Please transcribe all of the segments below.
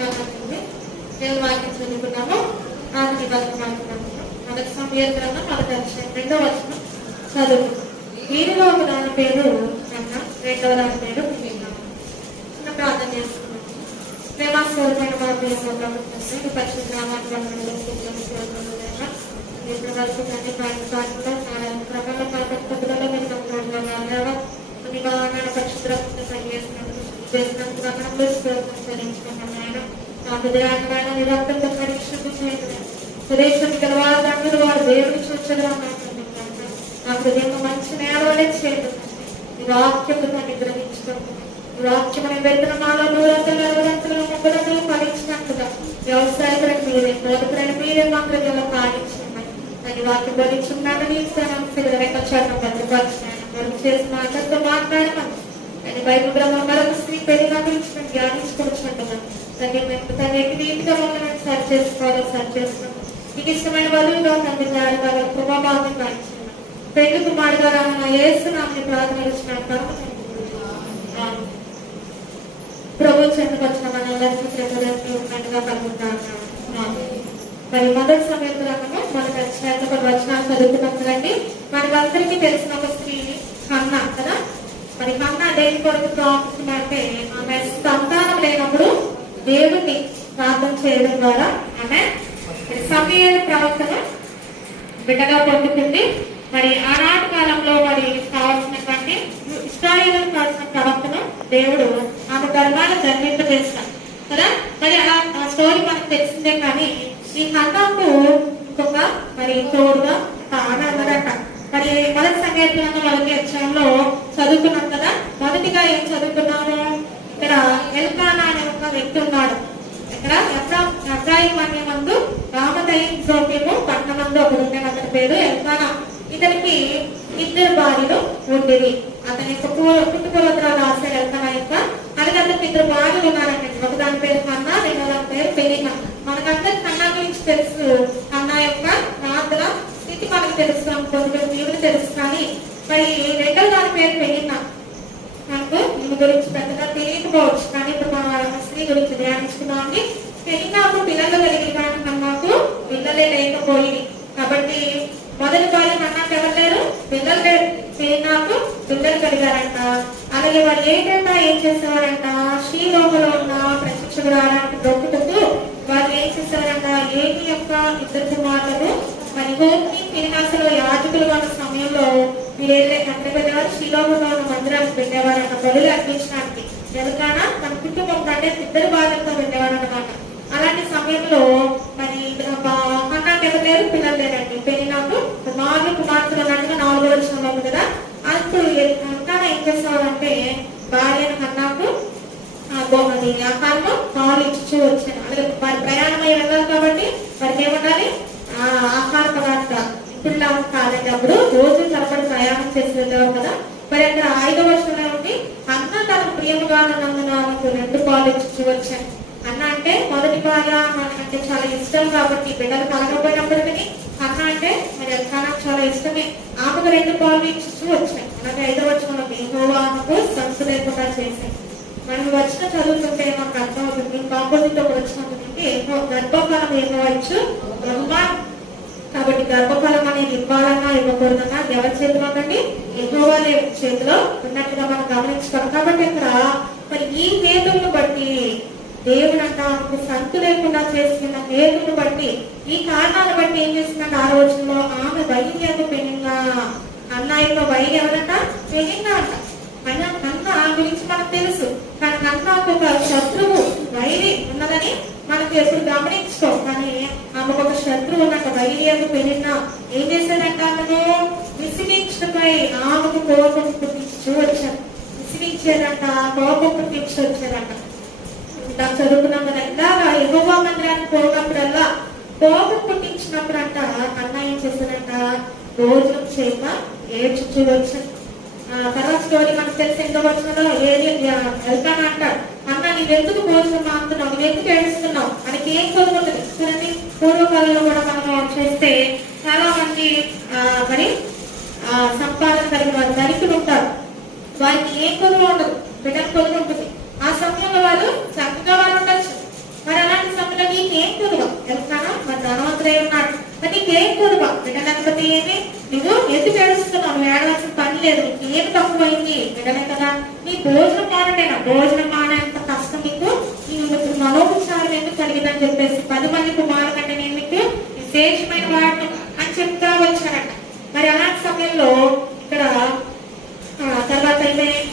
శుభాకాంక్షలు. దేవుని వాక్యం చదువుకున్నాము. ఆది వర్తమానం మొదటి సమూయేలు గ్రంథం 1వ అధ్యాయం 2వ వచనం చదువుకున్నాం. వీరిలో ఒక దాని పేరు అన్న, రెండవ దాని పేరు ప్రార్థన చేస్తున్నాం. ప్రేమాస్వరూపమైన మా ప్రేమ పరిశుద్ధ ఇప్పుడు వరకు కానీ పాఠంలో క్రమంలో పద్ధతులలో మీరు పరిశుద్ధ చేసినందుకు గమనంలో చెల్లించుకున్నాం. ఆయన నా హృదయాన్ని నిరంతరంగా పరీక్షకు చేయండి. సురేశ్వరి గలవారు వారు దేవుడికి చూచగా నా హృదయం మంచి నేలవలే చేయండి. ఈ వాక్యమును నిగ్రహించుకోండి. ఈ వాక్యమని వెళ్తున్న మాలో 100 ముగ్గురు ఫలించినట్టుగా వ్యవసాయకులను మీరే, బోధకులను మీరే మా హృదయంలో పాలించండి. దాని వాక్యం భరించున్నానని రెక్కచరణం భద్రపరిచిన చేసిన మాటలతో మాట్లాడమని అని బైబిల్ గ్రంథం మరొక స్త్రీ పెరిగిన ధ్యానించుకుంటున్నట్టుగా తన నీతిగా మమ్మల్ని సరి చేసుకోవాలో సరి చేసుకున్నాం. నీకు ఇష్టమైన వధువుగా తండ్రి గారిగా కృపాభావం కాయించాను. పెళ్లి కుమారుగా రాన్న యేసు నామని ప్రార్థనించినట్టు ప్రభు చెందుకు వచ్చిన మనందరికీ ప్రజలకి ఉన్నట్టుగా కలుగుతాను. మరి మొదటి సమయంలో మనకు అధ్యాయంలో కొన్ని వచనాలు చదువుతున్నాం కదండి. మనకందరికీ తెలిసిన ఒక స్త్రీ హన్నా కదా. మరి హన్నా దేని కొరకు ప్రార్థన అంటే ఆమె సంతానం లేనప్పుడు దేవుడిని ప్రార్థన చేయడం ద్వారా ఆమె సమూయేలు ప్రవక్తను బిడ్డగా పొందుతుంది. మరి ఆనాటి కాలంలో మరి కావాల్సినటువంటి ఇశ్రాయేలు కావాల్సిన ప్రవక్తను దేవుడు ఆమె గర్భాన్ని జన్మింపజేస్తాడు కదా. మరి ఆ స్టోరీ మనకు తెలిసిందే. కానీ ఈ హన్నాకు ఇంకొక మరి తోడుగా ఆడన్నదట. మరి మొదటి సంగీతంలో మొదటి అధ్యాయంలో చదువుకున్నాం కదా. మొదటిగా ఏం చదువుకున్నాము, ఇక్కడ ఎల్కానా అనే ఒక వ్యక్తి ఉన్నాడు. ఇక్కడ ఎఫ్రాయిం అనే మందు రామదయం జోక్యము పట్టణమందు ఒకడు ఉండే. అతని పేరు ఎల్కానా. ఇతనికి 2 భార్యలు ఉండేవి. అతని యొక్క పుట్టుపూర్వతరాలు రాశాడు ఎల్కానా యొక్క. అలాగే అతనికి 2 భార్యలు ఉన్నారంటే ఒక దాని పేరు హన్నా, రెండో దాని పేరు పెనిన్నా. మనకందరికి హన్నా గురించి తెలుసు. హన్నా యొక్క ప్రార్థన స్థితి మనకు తెలుసు, కొంచెం దేవుడు తెలుసు. కానీ మరి రెండవ దాని పేరు పెనిన్నా. మనకు ఈమె గురించి పెద్దగా తెలియకపోవచ్చు. కానీ ఇప్పుడు మనం స్త్రీ గురించి ధ్యానించుకున్నామండి. పెనిన్నాకు పిల్లలు కలిగి కానీ హన్నాకు పిల్లలే లేకపోయింది. కాబట్టి మొదటి భార్య హన్నాకు ఎవరు లేరు, పిల్లలు లేరు. పెనిన్నాకు పిల్లలు కలిగారంట. అలాగే వారు ఏంటంటే ఏం చేసేవారంట, షీలోహలో ఉన్న ప్రత్యక్షురాలకు దొక్కుతూ వారు ఏం చేసేవారంట, ఏమి యొక్క 2 కుమారులను మరి హోమ్ని ఫినిహాసులో యాజకులు ఉన్న సమయంలో మీరు ఎక్కడ పెట్టేవారు, షీలోహలో ఉన్న మందిరానికి పెట్టేవారంట బలులు అర్పించడానికి. ఎల్కానా తన కుటుంబం కంటే 2 భార్యలతో పెట్టేవారు అన్నమాట. అలాంటి సమయంలో మరి హన్నాకు ఎవరు లేరు, పిల్లలు లేరండి. పెనిన్నాకు కుమార్తెలు ఉన్నట్టుగా 4వ వచనంలో ఉంది కదా. అప్పుడు ఎల్కానా ఏం చేసేవారంటే భార్యను హన్నాకు ఆహారంలో పాలు ఇచ్చి వచ్చాను. అలాగే వారి ప్రయాణం అయ్యి వెళ్ళాలి కాబట్టి వారికి ఏముండాలి, ఆహార పదార్థ పిల్ల కాదండి. అప్పుడు రోజు తరబడి ప్రయాణం చేసి వెళ్ళేవారు కదా. మరి అక్కడ 5వ వచనంలో ఉండి అన్న తనకు ప్రియముగా నందున 2 పాలు ఇచ్చి వచ్చాను. అన్న అంటే మొదటి భార్య అంటే చాలా ఇష్టం కాబట్టి బిడ్డలు కలగపోయినప్పటికీ అన్న అంటే మరి ఎల్కానాకు చాలా ఇష్టమే. ఆమెకు 2 పాలు ఇచ్చి వచ్చాయి. అలాగే 5వ వచనంలో యెహోవాకు సంతు లేకుండా చేశాయి. మనం వచ్చిన చదువుతుంటే మనకు అర్థమవుతుంది. కాంపోజిట్ ఒక వచ్చినటువంటి గర్భఫలం ఏమవచ్చు బహుమానం. కాబట్టి గర్భఫలం అనేది ఇవ్వాలన్నా ఇవ్వకూడదన్నా ఎవరి చేతిలో ఉందండి, యెహోవా చేతిలో ఉన్నట్టుగా మనం గమనించుకోవాలి. కాబట్టి ఇక్కడ మరి ఈ హేతువును బట్టి దేవుడు అంట ఆమెకు సంతు లేకుండా చేసిన హేతువును బట్టి, ఈ కారణాలను బట్టి ఏం చేసిందంటే 6వ వచనంలో ఆమె వైద్యకు పెనిన్నా. అన్న యొక్క వైద్య ఎవరంట, పెనిన్నా అంట. అన్న గురించి మనకు తెలుసు. కానీ అన్నకు ఒక శత్రువు వైరి ఉన్నదని మనకు ఎప్పుడు గమనించుకో. కానీ ఆమెకు ఒక శత్రువు ఉన్నట్ట వైద్యకు పెనిన్నా. ఏం చేశాడంట, ఆమెను విసిగించుకుపై ఆమెకు కోపం పుట్టించు వచ్చాను. విసిగించేదంట, కోపం పుట్టించి వచ్చారంట. నాకు చదువుకున్నాం కదా. ఇలాగా యెహోవా మందిరానికి పోయినప్పుడల్లా కోపం పుట్టించినప్పుడు అంట అన్న ఏం చేశాడంట, భోజనం చేయక ఏడ్చుచూ వచ్చాను. తర్వాత స్టోరీ మనకు తెలిసి 8వ వచనంలో ఎల్కానా అంటాడు, అన్న నీవెందుకు భోజనం మాంటున్నావు, నువ్వెందుకు ఏడుస్తున్నావు. మనకి ఏం చదువుకుంటుంది చూడండి. పూర్వకాలంలో కూడా మనం చేస్తే చాలా మంది మరి సంపాదన కలిగిన వారు ధనికులు ఉంటారు. వారికి ఏం కొనుగోలు ఉండదు, బిడ్డలు కొనుగొంటుంది. ఆ సమయంలో వారు చక్కగా వాళ్ళు ఉండొచ్చు. మరి బిడ్డ లేకపోతే ఏమి నువ్వు ఎందుకు ఏడుస్తున్నావు, నువ్వు ఏడవలసిన పని లేదు, నీకు ఏమి తక్కువైంది, బిడ్డలే కదా, నీ భోజనం మానటేనా, భోజనం మానేంత కష్టం నీకు, నీకు మనోపచారం ఎందుకు కలిగిందని చెప్పేసి 10 మంది కుమారుల కంటే నేను మీకు విశేషమైన వాడిని అని చెప్తా వచ్చారట. మరి అలాంటి సమయంలో ఇక్కడ తర్వాత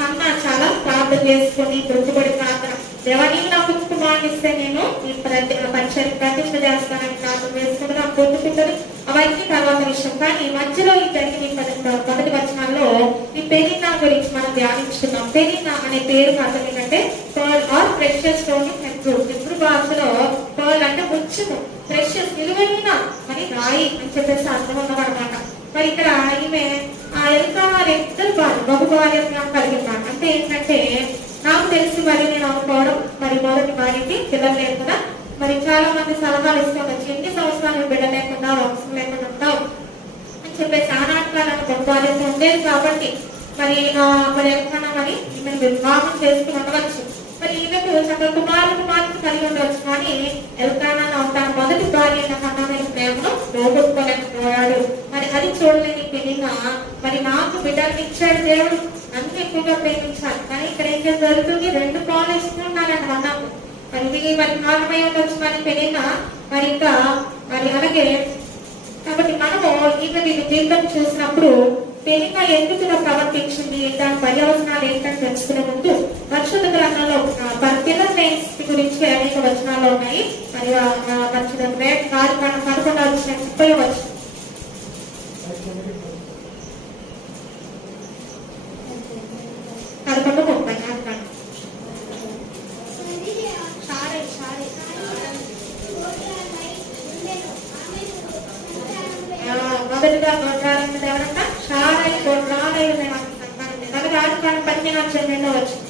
అన్న చాలా ప్రార్థన చేసుకుని దొరుకుబడి ప్రార్థన, దేవాన్ని నాకు కుమారుని ఇస్తే నేను ఈ ప్రతిష్ట చేస్తానని ప్రార్థన చేసుకుంటే నాకు పొందుకుంటుంది, అవన్నీ తర్వాత విషయం. కానీ మధ్యలో ఈ జరిగిన మొదటి వచనాల్లో ఈ పెరినా గురించి మనం ధ్యానించుకున్నాం. పెరినా అనే పేరు అర్థం ఏంటంటే pearl or precious stone in Hebrew. Hebrew భాషలో పర్ల్ అంటే ముత్యము, ప్రెషియస్ విలువైన అని రాయి అని చెప్పేసి అర్థం ఉన్నదన్నమాట. మరి ఇక్కడ ఈమె ఆ ఎల్కానా ఇద్దరు బహుభార్యగా కలిగినాడు. అంటే ఏంటంటే నాకు తెలిసి మరి నేను అనుకోవడం, మరి మొదటి భార్యకి పిల్లలు లేదు కదా, మరి చాలా మంది సలహాలు ఇస్తుండొచ్చు, ఎన్ని సంవత్సరాలు బిడ్డ లేకుండా వంశం లేకుండా ఉంటావు అని చెప్పేసి ఆనాటి కాలంలో బహుభార్యత ఉండేది కాబట్టి మరి ఎల్కానా మరి ఈమెను వివాహం చేసుకుని ఉండవచ్చు. మరి ఈమెకు చక్కగా కుమారుడు కలిగి ఉండవచ్చు. కానీ ఎల్కానా తన మొదటి భార్య కన్నా ప్రేమను పోగొట్టుకోలేకపోయాడు. మరి అది చూడలేని పెరిగిన మరి నాకు బిడ్డలు ఇచ్చాడు దేవుడు, నన్ను ఎక్కువగా ప్రేమించాలి. కానీ ఇక్కడ ఏం జరుగుతుంది, 2 పాలు ఇస్తున్నానంట అన్నప్పుడు. మరి ఇది మరి కారణమై ఉండొచ్చు. మరి పెరిగిన మరి ఇంకా మరి అలాగే కాబట్టి మనము ఈమె జీవితం చూసినప్పుడు పెరిగిన ఎందుకు ప్రవర్తించింది, దాని పర్యవసనాలు ఏంటని తెలుసుకునే ముందు పరిశుద్ధ గ్రంథంలో పిల్లల గురించి అనేక వచనాలు ఉన్నాయి. మరి పరిశుద్ధ 11వ వచనం 30వ వచనం 11:30 మొదటిగా గొడ్రాలైన ఎవరంట, షారై గొడ్రాలైన సంతానం. అలాగే 15వ వచనం 2వ వచనం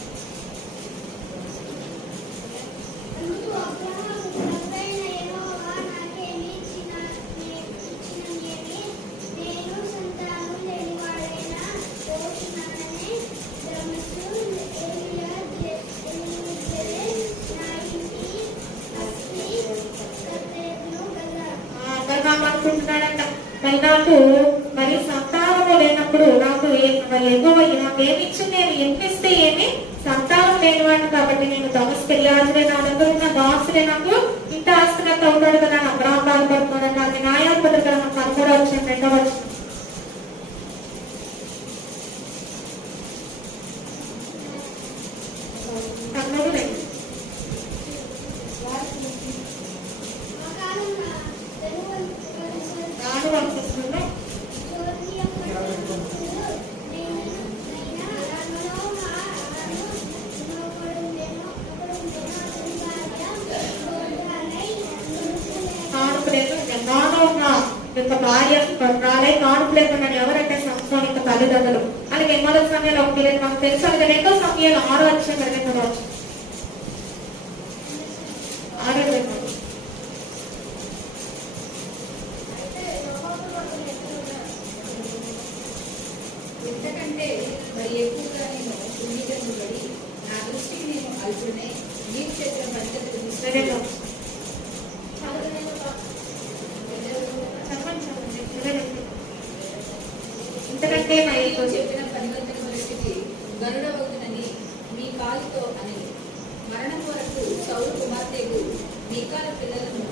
అనుకుంటున్నాడంట. మరి నాకు మరి సంతానము లేనప్పుడు నాకు ఏమిచ్చి నేను ఎన్నిస్తే ఏమి సంతానం లేనివాడిని కాబట్టి నేను దమస్కెళ్ళాల్సిన నా దగ్గర ఉన్న దాసులే నాకు ఇంత ఆస్తున్నట్టు అవుతాడు కదా, అబ్రాహం బాధపడుతున్నాడు. నాకు న్యాయాధిపతులు కదా నాకు అది కూడా వచ్చింది 2వ వచనం. భార్య రాలే కానుపు లేకుండా ఎవరంటే సంస్థానిక తల్లిదండ్రులు. అలాగే మొదటి సమయాలు 1 మనకు తెలుసు. అలాగే 2వ సమయాలు 6వ వచనం 2వ వచనం ఇంతకంటే మరి ఎక్కువగా నేను కుంగిదనుబడి నా దృష్టికి నేను అల్పునే నీకు చేసిన పరిస్థితులు ఇంతకంటే చెప్పిన పరివర్తన పరిస్థితి గరుడవుతుందని మీ కాలుతో అని మరణం వరకు సౌలు కుమార్తెకు మీకాల పిల్లలను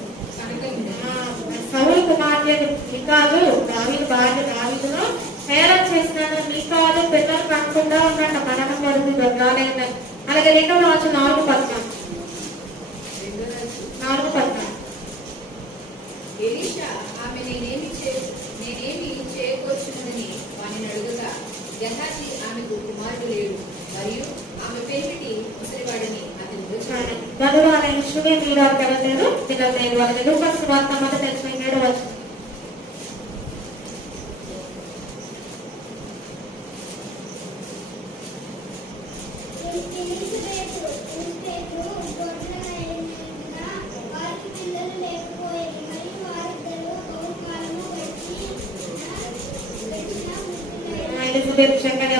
సౌలు కుమార్తెకు మీకాలు దావీదు భార్య దావీదును హేళన చేసినాడు. మీకాలు పిల్లలు కనకుండా ఉన్నాడు మరణం వరకు గొర్రాలైన. అలాగే 2వ వచనం 4:14 ఎలీషా ఆమె నేనేమి చేయకొచ్చునని వానిని అడుగగా గెహాజీ ఆమెకు కుమారుడు లేడు మరియు ఆమె పేరిటి ముసలివాడిని అతని గరువాలైన శుభే మీరు ఎవరు పిల్లలు లేదు. వాళ్ళ లూకాసు వార్త మొదట తెలిసిన 7వ వచనం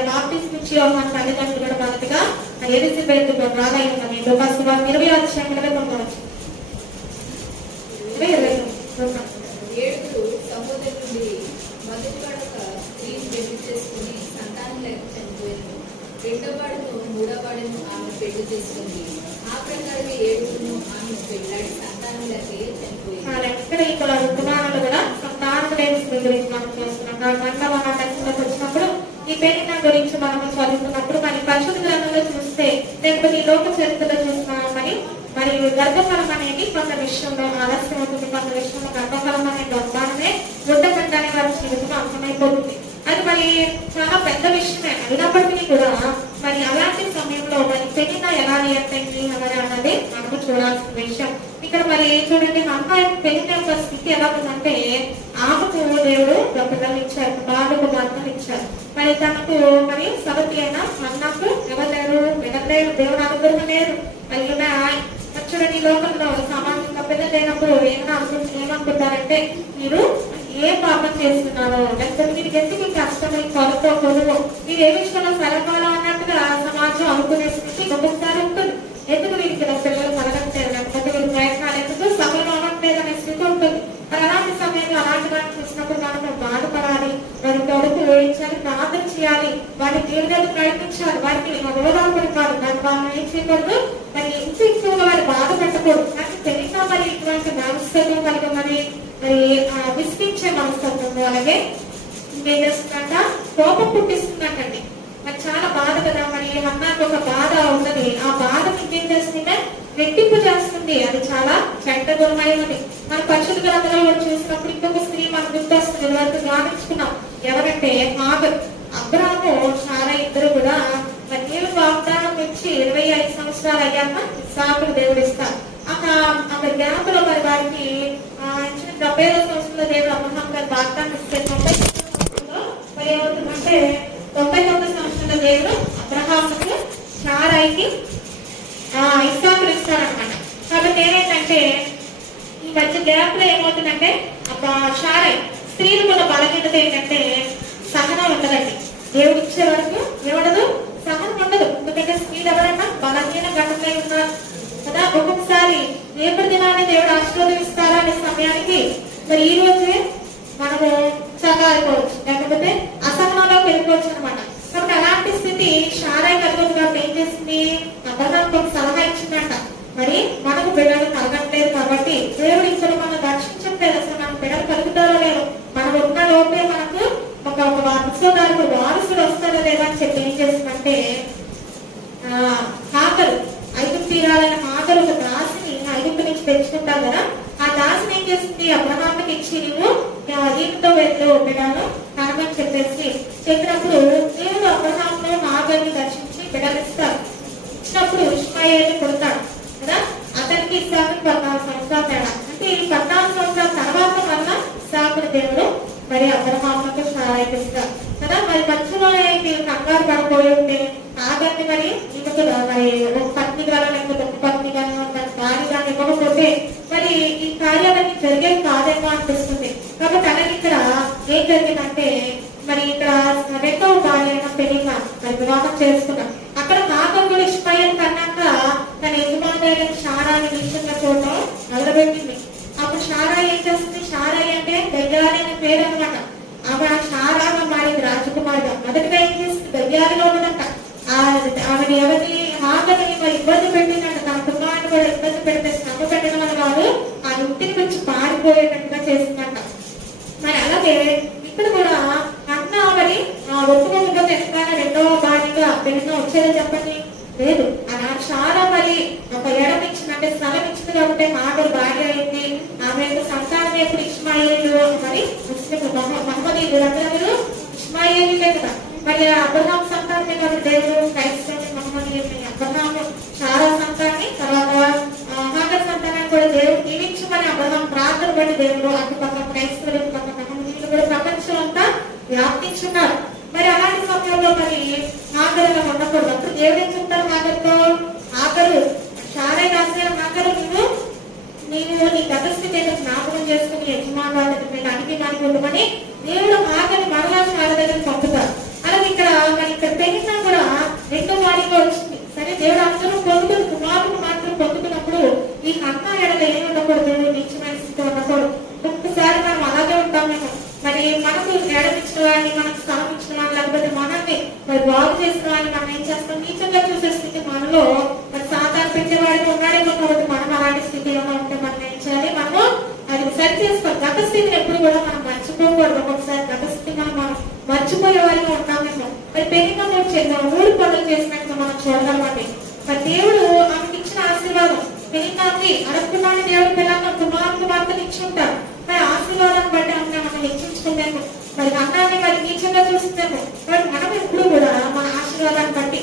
బాప్టిస్ట్ నుంచి యోహాను తల్లిదండ్రులు కూడా మొదటిగా ఎలిజబెత్ గొర్రాలై ఉన్నది. లూకాసు వార్త 20వ అధ్యాయంలో పొందవచ్చు. 7 సహోదరులు రెండో వాడును మూడో వాడును ఆమె పెళ్లి చేసుకుంది. ఆ ప్రకారమే 7 ఆమె పెళ్ళాడి సంతానం లేక చనిపోయింది. ఇక్కడ కుమారులు కూడా సంతానం లేని స్త్రీ గురించి మనం చూస్తున్నాం. మన టెక్స్ట్లోకి వచ్చినప్పుడు ఈ పెళ్లి గురించి మనం చదువుతున్నప్పుడు మరి పరిశుద్ధ గ్రంథంలో చూస్తే లేకపోతే ఈ లోక చరిత్రలో చూస్తున్నాం. మరి గర్భఫలం అనేది కొంత విషయంలో ఆలస్యం అవుతుంది, కొంత విషయంలో గర్భఫలం అనే గర్భానమే ఉండకుండానే వారి జీవితంలో అంతమైపోతుంది. అది మరి చాలా పెద్ద విషయమే అయినప్పటికీ కూడా మరి అలాంటి సమయంలో మరి పెళ్లిన ఎలా ఏర్పడింది అన్నది మనము చూడాల్సిన విషయం. ఇక్కడ మరి చూడండి, అమ్మాయి పెళ్లిన యొక్క స్థితి ఎలా ఉందంటే ఆమెకు దేవుడు పిల్లలు ఇచ్చారు, బాలుకు భర్తలు ఇచ్చారు. మరి తనకు మరి సవతి అయినా అన్నకు ఎవరు లేరు, దేవుడు అనుగ్రహం లేదు. మరి చూడండి, లోకంలో సామాజిక పిల్లలు లేనప్పుడు ఏమనుకుంటారంటే మీరు ఏ పాపం చేస్తున్నారో, లేకపోతే మీకు ఎందుకు కష్టమై కొరతో కొనుగో మీరు ఏ విషయంలో సరఫరా అన్నట్టుగా సమాజం అనుకునే స్థితి ఒక్కొక్కసారి ఉంటుంది. ఎందుకు వీరికి పిల్లలు కలగట్లేదు, లేకపోతే వీరి ప్రయత్నాలు ఎందుకు సఫలం అవ్వట్లేదు అనే స్థితి ఉంటుంది. మరి అలాంటి సమయంలో అలాంటి వాటిని చూసినప్పుడు మనము బాధపడాలి, వారి కొడుకు వేయించాలి, ప్రార్థన చేయాలి, వారి జీవితాలు ప్రయత్నించాలి, వారికి రోగాలు కాదు, దాని వాళ్ళు ఏం చేయకూడదు, మరి ఇంత ఎక్కువగా వారు బాధ పెట్టకూడదు. కానీ తెలియక మరి ఇటువంటి మనస్తత్వం కలిగి మరి విసిగించే మనస్తత్వం అలాగే ఏం చేస్తుందంట, కోపం పుట్టిస్తుందంటండి. మరి చాలా బాధ కదా, మరి అన్నాక ఒక బాధ ఉన్నది, ఆ బాధ ఏం చేస్తుందంటే రెట్టింపు చేస్తుంది. అది చాలా చెడ్డ గుణమైనది. మన పరిశుద్ధ గ్రంథంలో చూసినప్పుడు ఇంకొక స్త్రీ మనకు గుర్తొస్తుంది, వరకు గమనించుకున్నాం. ఎవరంటే హాగరు. అబ్రాము చాలా ఇద్దరు కూడా మరి దేవుడు వాగ్దానం ఇచ్చి 25 సంవత్సరాలు అయ్యాక ఇస్సాకును దేవుడు ఇస్తారు. అక్కడ జ్ఞాపలో మరి వారికి 70వ సంవత్సరంలో దేవుడు అబ్రహాం గారి వాగ్దానం ఇస్తే 90 సంవత్సరంలో మరి ఏమవుతుందంటే 99వ సంవత్సరంలో దేవుడు అబ్రహాముకు సారాయికి ఇస్సాకును ఇస్తారనమాట. కాబట్టి ఏంటంటే ఈ మధ్య గ్యాప్ లో ఏమవుతుందంటే సారాయి స్త్రీలకు ఉన్న బలహీనత ఏంటంటే సహనం ఉండదండి. దేవుడు ఇచ్చే వరకు ఏమడదు, సహనం ఉండదు. ఎందుకంటే స్త్రీలు ఎవరన్నా బలహీన ఘటనలై ఉన్నారు కదా. ఒక్కొక్కసారి రేపటి దినాన్ని దేవుడు ఆశీర్వదిస్తారా అనే సమయానికి మరి ఈ రోజే మనము చల్లారిపోవచ్చు, లేకపోతే అసహనంలోకి వెళ్ళిపోవచ్చు అనమాట. కాబట్టి అలాంటి స్థితి సారాయి కలుగుతుంది. కాబట్టి ఏం చేసింది, అబ్రహాముకు ఒక సలహా ఇచ్చిందంట. మరి మనకు బిడ్డలు కలగట్లేదు కాబట్టి దేవుడు ఇప్పుడు మనం రక్షించట్లేదు, అసలు మనకు బిడ్డలు కలుగుతారో లేదో, మనం ఉన్న లోపే మనకు ఒక వారసుడు వస్తారో లేదా అని చెప్పి ఏం చేస్తుందంటే హాగరు ఐగుప్తు తీరాలైన హాగరు ఒక దాసిని ఐగుప్తు నుంచి తెచ్చుకుంటారు కదా. ఆ దాసిని ఏం చేస్తుంది, అబ్రహాముకి ఇచ్చి నువ్వు దీనితో వెళ్ళు బిడ్డను కనమని చెప్పేసి చెప్పినప్పుడు దేవుడు అబ్రహామును హాగరుని దర్శించి బిడ్డలు ఇస్తారు. ఇచ్చినప్పుడు ఇష్మాయేలుని కొడతాడు కదా. అతనికి ఇస్సాకుని 14 సంవత్సరాలు తేడా. అంటే ఈ 14 సంవత్సరాల తర్వాత వల్ల ఇస్సాకుని దేవుడు మరి అబ్రహాముకు సాయిస్తారు కదా. మరి మధ్యలో కంగారు పడిపోయి ఉంటే ఆగర్ని మరి ఈమెకు మరి ఒక పత్ని గానో లేకపోతే ఒక పత్ని గానో భార్య గాని ఇవ్వకపోతే మరి ఈ కార్యాలన్నీ జరిగేది కాదేమో అనిపిస్తుంది. కాబట్టి అలాగే ఇక్కడ ఏం జరిగిందంటే మరి ఇక్కడ రెండవ భార్య అయిన పెళ్లిగా మరి వివాహం చేసుకున్నాం. అక్కడ హాగరు కూడా ఇష్మాయేలు కన్నాక తన యజమానులైన సారాయి నిల్చున్న చోట నిలబెట్టింది. అప్పుడు సారాయి ఏం చేస్తుంది, సారాయి అంటే దయ్యాలి అనే పేరు అనమాట. ఆమె సారాగా మారింది రాజకుమారిగా. మొదటిగా ఏం చేస్తుంది, దయ్యాలిలో ఉన్నదంట. ఆమె ఎవరిని హాగరుని మరి ఇబ్బంది పెట్టిందంట. తన కుమారుని కూడా ఇబ్బంది పెడితే శ్రమ పెట్టడం వల్ల కాదు, ఆ ఇంటిని నుంచి పారిపోయేటట్టుగా చేసిందంట. మరి అలాగే ఇక్కడ కూడా అన్న మరి ఒప్పుకోకపోతే ఎక్కడైనా రెండవ భార్యగా పెళ్ళిగా వచ్చేదని చెప్పండి, లేదు. అలా చాలా మరి ఒక ఎడం ఇచ్చిందంటే స్థలం ఇచ్చింది కాబట్టి హాగరు భార్య అయింది. ఆమె యొక్క సంతానం ఎప్పుడు ఇష్మాయేలు మరి ముస్లిం మహమ్మదీయులు అందరూ ఇష్మాయేలులే కదా. మరి అబ్రహాం సంతానమే కాబట్టి దేవుడు క్రైస్తవుని మహమ్మదీయుని అబ్రహాము చాలా సంతాన్ని, తర్వాత హాగరు సంతానాన్ని కూడా దేవుడు దీవించమని అబ్రహాం ప్రార్థన బట్టి దేవుడు అటుపక్క క్రైస్తవులు పక్క మహమ్మదీయులు కూడా ప్రపంచం అంతా వ్యాప్తించున్నారు. మరి అలాంటి సమయంలో మరి హాగరుగా ఉండకూడదు. అప్పుడు దేవుడు ఏం చెప్తారు హాగరుతో, హాగరు సారాయి రాసిన హాగరు నీవు నీ గతస్థితి జ్ఞాపకం చేసుకుని యజమాని వాళ్ళ అడిగి మనకి ఉండమని దేవుడు హాగరుని మరలా సార దగ్గర పంపుతారు. అలాగే ఇక్కడ మరి ఇక్కడ పెళ్లినా కూడా రెండో వారిగా వచ్చింది. సరే దేవుడు అందరూ పొందుకుని కుమారుడు మాత్రం పొందుకున్నప్పుడు ఈ అన్న ఎడల ఏమి ఉండకూడదు, నీచమైన స్థితి ఉండకూడదు. ఒక్కసారి మనం అలాగే ఉంటాం. మేము మరి మనకు ఎడమిచ్చిన వాడిని, మనకు స్థలం ఇచ్చిన వాడిని, లేకపోతే మనల్ని మరి బాగు చేసిన వాడిని మనం ఏం చేస్తాం, నీచంగా చూసే స్థితి మనలో మరి సాతాను పెట్టేవాడికి ఉన్నాడేమో. కాబట్టి మనం అలాంటి స్థితి ఏమైనా ఉంటే మనం ఏం చేయాలి, మనము అది సరి చేసుకోవాలి. గత స్థితిని ఎప్పుడు కూడా మనం మర్చిపోకూడదు. ఒక్కొక్కసారి గత స్థితి మనం మర్చిపోయే వారికి ఉంటామేమో. మరి పెరిగిన ఊరు పనులు చేసినట్టు మనం చూడగలమండి. మరి దేవుడు ఆమెకి ఇచ్చిన ఆశీర్వాదం పెరిగినాకి అడుగుతున్నాను, దేవుడు పిల్లలను కుమార్తెను ఇచ్చి ఉంటారు. మరి ఆశీర్వాదాన్ని బట్టి ఆమె మనం హెచ్చించుకున్నాము. మరి అన్నాన్ని మరి నీచంగా చూస్తున్నాము. మరి మనం ఎప్పుడు కూడా మన ఆశీర్వాదాన్ని బట్టి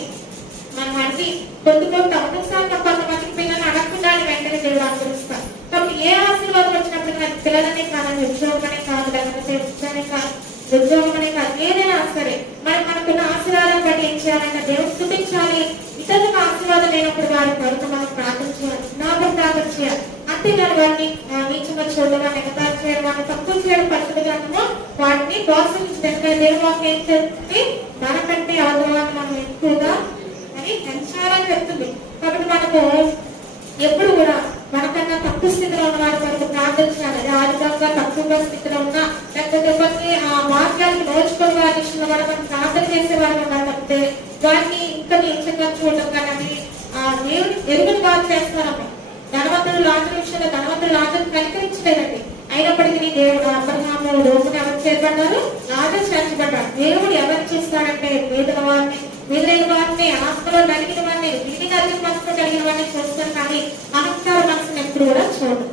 మనం అడిగి కొద్ది ఒక్కొక్కసారి కొంతమందికి పిల్లల్ని అడగకుండా వెంటనే దేవుడు అనుభవిస్తారు. కాబట్టి ఏ ఆశీర్వాదం వచ్చినప్పుడు నాకు పిల్లలనే కాదు, ఉద్యోగమనే కాదు, లేకపోతే ఉద్యోగమనే కాదు, ఏదైనా సరే మరి మనకున్న ఆశీర్వాదాన్ని బట్టి ఏం చేయాలంటే దేవుడు చూపించాలి. ఇతరులకు ఆశీర్వాదం లేనప్పుడు వారి కొరకు మనం ప్రార్థన చేయాలి, నాపై ప్రార్థన చేయాలి. అంతేగాని వారిని నీచంగా చూడడం, ఎగతాళి చేయడం, వాటిని తక్కువ చేయడం పద్ధతిగానో వాటిని ప్రోత్సహించడానికి దేవుడు వాటిని ఏం చేస్తుంది, మనకంటే అవసరాన్ని మనం ఎక్కువగా అని పెంచాలని చెప్తుంది. కాబట్టి మనకు ఎప్పుడు కూడా మనకన్నా తక్కువ స్థితిలో ఉన్న వారి కొరకు ప్రార్థన చేయాలి. ఆర్థికంగా తక్కువగా స్థితిలో ఉన్నా, లేకపోతే కొన్ని ఆ మార్గానికి నోచుకుని వారి విషయంలో కూడా మనం ప్రార్థన చేసే వారు ఉన్నారు. తప్పితే వారిని ఇంకా నీచంగా చూడడం కానీ దేవుడు ఎరుగుని బాగా చేస్తారమ్మా. ధనవంతుడు లాజరు విషయంలో ధనవంతుడు లాజరు కనికరించలేదండి. అయినప్పటికీ దేవుడు అబ్రహాము రోజున ఎవరు చేపడ్డారు, లాజరు చేర్చబడ్డాడు. దేవుడు ఎవరు చేస్తాడంటే వీధులైన వారిని, ఆత్మలో నలిగిన వారిని, విధిగా అధిక మనసులో కలిగిన వారిని చూస్తాను కానీ అనంతర మనసును ఎప్పుడు కూడా చూడదు.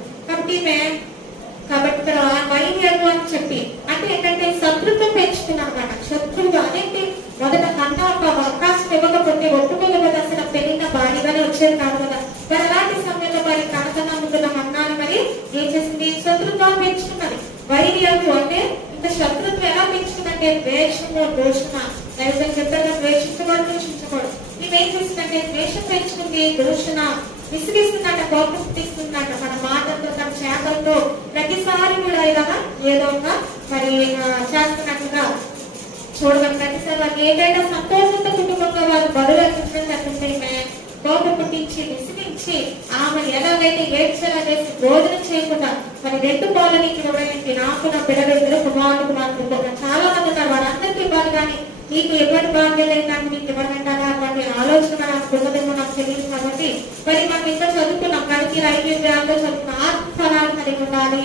కాబట్టి ఇక్కడ వైద్యులు అని చెప్పి అంటే ఏంటంటే శత్రుత్వం పెంచుకున్నాం అన్నమాట. శత్రువుగా అనేది మొదట కన్నా ఒక అవకాశం ఇవ్వకపోతే ఒప్పుకోకపోతే అసలు పెరిగిన భారీగానే వచ్చేది కాదు కదా. మరి అలాంటి సమయంలో మరి కనకన్నా ముందున్న అన్నాను మరి ఏం చేసింది, శత్రుత్వాన్ని పెంచుకున్నది. వైద్యులు అంటే ఇంత శత్రుత్వం ఎలా పెంచుకుందంటే ద్వేషము, దూషణ. దైవం చెప్పారు ద్వేషించకూడదు, దూషించకూడదు. మేమేం చేసిందంటే ద్వేషం పెంచుకుంది, దూషణ విసిగిస్తుందట, కోపం పుట్టిస్తుందట. మన మాటలతో తన చేతలతో ప్రతిసారి కూడా ఇలాగా ఏదో మరి చేస్తున్నట్టుగా చూడడం. ప్రతిసారి వారికి ఏదైనా సంతోషంతో కుటుంబంగా వారు బరువు అనిపిస్తుంటే కోపం పుట్టించి విసిగించి ఆమె ఎలాగైతే ఏడ్చేలా చేసి భోజనం చేయకుండా మరి 2 పాలనీకి ఇవ్వడానికి నాకు నా బిడ్డలు కుమారుడు చాలా మంది ఉన్నారు. వారందరికీ ఇవ్వాలి కానీ నీకు ఎవరి భాగ్యం లేదని నీకు ఎవరిమంటారా అటువంటి ఆలోచన నాకు ఉన్నదేమో నాకు తెలియదు. కాబట్టి మరి మనం ఇంకా చదువుకున్నాం, మనకి 5 విషయాల్లో చదువుకున్న ఆత్మఫలాలు కలిగి ఉండాలి.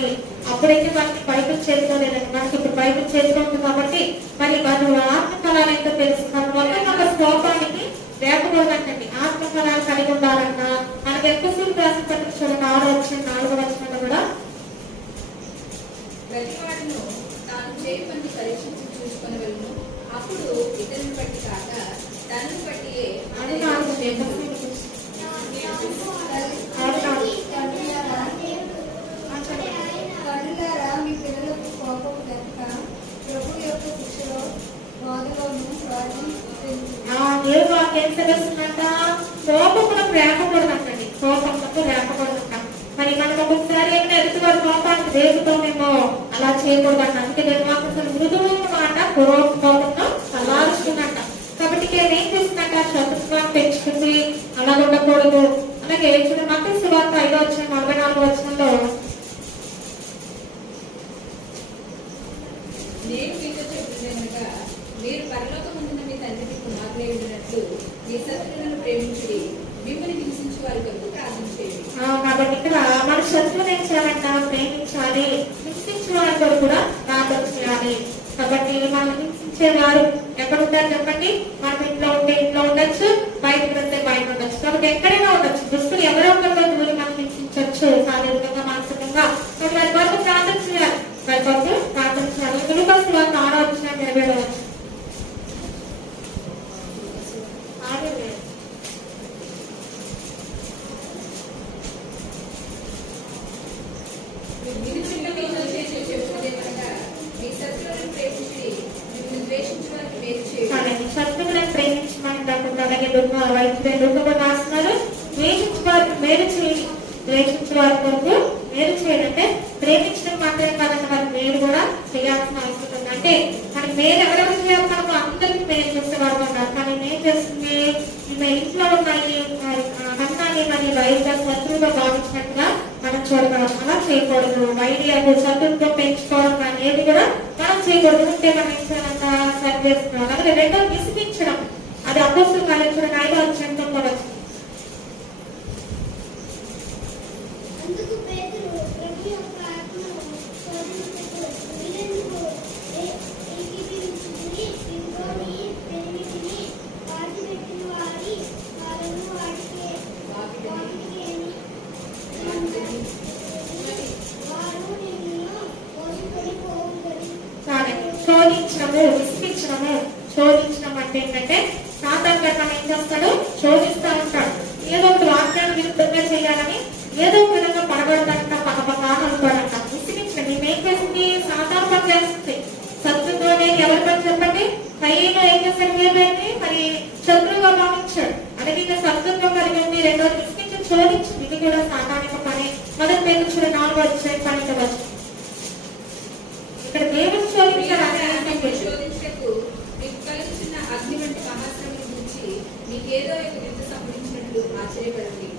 అప్పుడైతే మనకి బైబిల్ చేరుకోలేదండి, మనకి ఇప్పుడు బైబిల్ చేరుకుంటుంది. కాబట్టి మరి మనం ఆత్మఫలాలు అయితే తెలుసుకున్నాం. ఒక కోపానికి లేకపోదండి, ఆత్మఫలాలు కలిగి ఉండాలన్న మనకి ఎక్కువసేపు రాసి పట్టించుకోవడం 6వ వచనంలో కూడా ప్రతి వాటిను తాను చేయమని పరీక్షించి చూసుకొని వెళ్ళను. అప్పుడు ఇతరుని బట్టి కాక తనను బట్టి మీ పిల్లలకు కోపం లేక ప్రభు యొక్క శిక్షలో దేవుడు వాక్యం తెలుస్తుందంట. కోపములకు లేకపోవడండి, కోపములకు లేకపోవడంట. మరి మనకు ఒక్కొక్కసారి ఏమైనా ఎదుటి వారి కోపానికి దేవుడితో మేము అలా చేయకూడదంట. అందుకే దేవుడు అసలు మృదువు మాట కోపంతో సలారుస్తుందంట. కాబట్టి ఏం చేస్తుందంట, శత్రుత్వాన్ని పెంచుకుంది, అలా ఉండకూడదు. అలాగే మత్తయి సువార్త 5:44 నేను మీతో చెప్తున్నగా మీరు పరలోకమందున మీ తండ్రికి కుమారులై ఉండినట్లు మీ శత్రువులను ప్రేమించి మిమ్మల్ని హింసించే వారి కొరకు ప్రార్థన చేయండి. కాబట్టి ఇక్కడ మన శత్రువులు ఏం చేయాలంట, ప్రేమించాలి, హింసించే వారి కొరకు కూడా ప్రార్థన చేయాలి. కాబట్టి మనం హింసించేవారు ఎక్కడ ఉంటారు చెప్పండి, మనం ఇంట్లో ఉంటే ఇంట్లో ఉండొచ్చు, బయటకు వస్తే బయట ఉండొచ్చు. కాబట్టి ఎక్కడైనా ఉండొచ్చు. దుస్తులు ఎవరో ఒకరిలో దూరి మనం హింసించవచ్చు శారీరకంగా, మానసికంగా. కాబట్టి వారి కొరకు ప్రార్థన చేయాలి, వారి కొరకు ప్రార్థన చేయాలి. లూకాసు వార్త 6:27 శత్రువులను ప్రేమించమని కాకుండా అలాగే వైద్యులు రాస్తున్నారు. ద్వేషించే వారికి మేలు చేయండి, ద్వేషించే వారి కొరకు మేలు చేయండి. అంటే ప్రేమించడం మాత్రమే కాదంటే వారికి మేలు కూడా చేయాల్సిన అవసరం ఉంది. అంటే మనకి మేలు ఎవరెవరు చేయాలి, మనకు అందరికీ మేలు చేసే వారు ఉన్నారు. కానీ ఏం చేస్తుంది, ఈమె ఇంట్లో ఉన్నాయి అన్నాన్ని మరి వైద్య శత్రువుగా భావించినట్టుగా మనం చూడగలం. అలా చేయకూడదు. వైద్య శత్రుత్వం పెంచుకోవడం కానీ ఏది కూడా మనం చేయకూడదు. ఉంటే మనం ఏం చేయాలంట, సరి చేసుకోవాలి. అలాగే రెండో విసిగించడం. అపోస్తుల కార్యాలు చూడండి 5వ అధ్యాయం 9వ వచనం. అందుకు పేతురు ప్రభు యొక్క ఆత్మను శోధించుటకు వీరెందుకు ఏకీభవించుకుని ఇదిగోని పెనిమిటిని పాతిపెట్టిన వారును వాటికి ఏమి వారు నిన్ను మోసుకొని పోవుకొని శోధించడము, విసిగించడము. శోధించడం అంటే ఏంటంటే సాతాను గారు మనం ఏం చేస్తాడు, శోధిస్తూ ఉంటాడు. ఏదో ఒక వాక్యాన్ని విరుద్ధంగా చేయాలని, ఏదో ఒక విధంగా పడగొడతాడంట, పక్కపక్క అనుకోడంట. విసిగించడం మేమేం చేసింది, సాతాను పని చేస్తుంది. శత్రుత్వమే ఎవరి పని చెప్పండి, కయ్యేలో ఏం చేశాడు, ఏమైంది మరి శత్రువుగా భావించాడు. అలాగే ఇంకా శత్రుత్వం కలిగి ఉంది. రెండోది విసిగించి శోధించింది. ఇది కూడా సాతానిక పని. మొదటి పేరు చూడ 4వ అధ్యాయం 12వ వచనం. ఇక్కడ దేవుడు శోధించటకు మీకు కలుగుతున్న అగ్ని వంటి మహాశ్రమం గురించి మీకేదో ఒక వింత సంభవించినట్లు ఆశ్చర్యపడండి.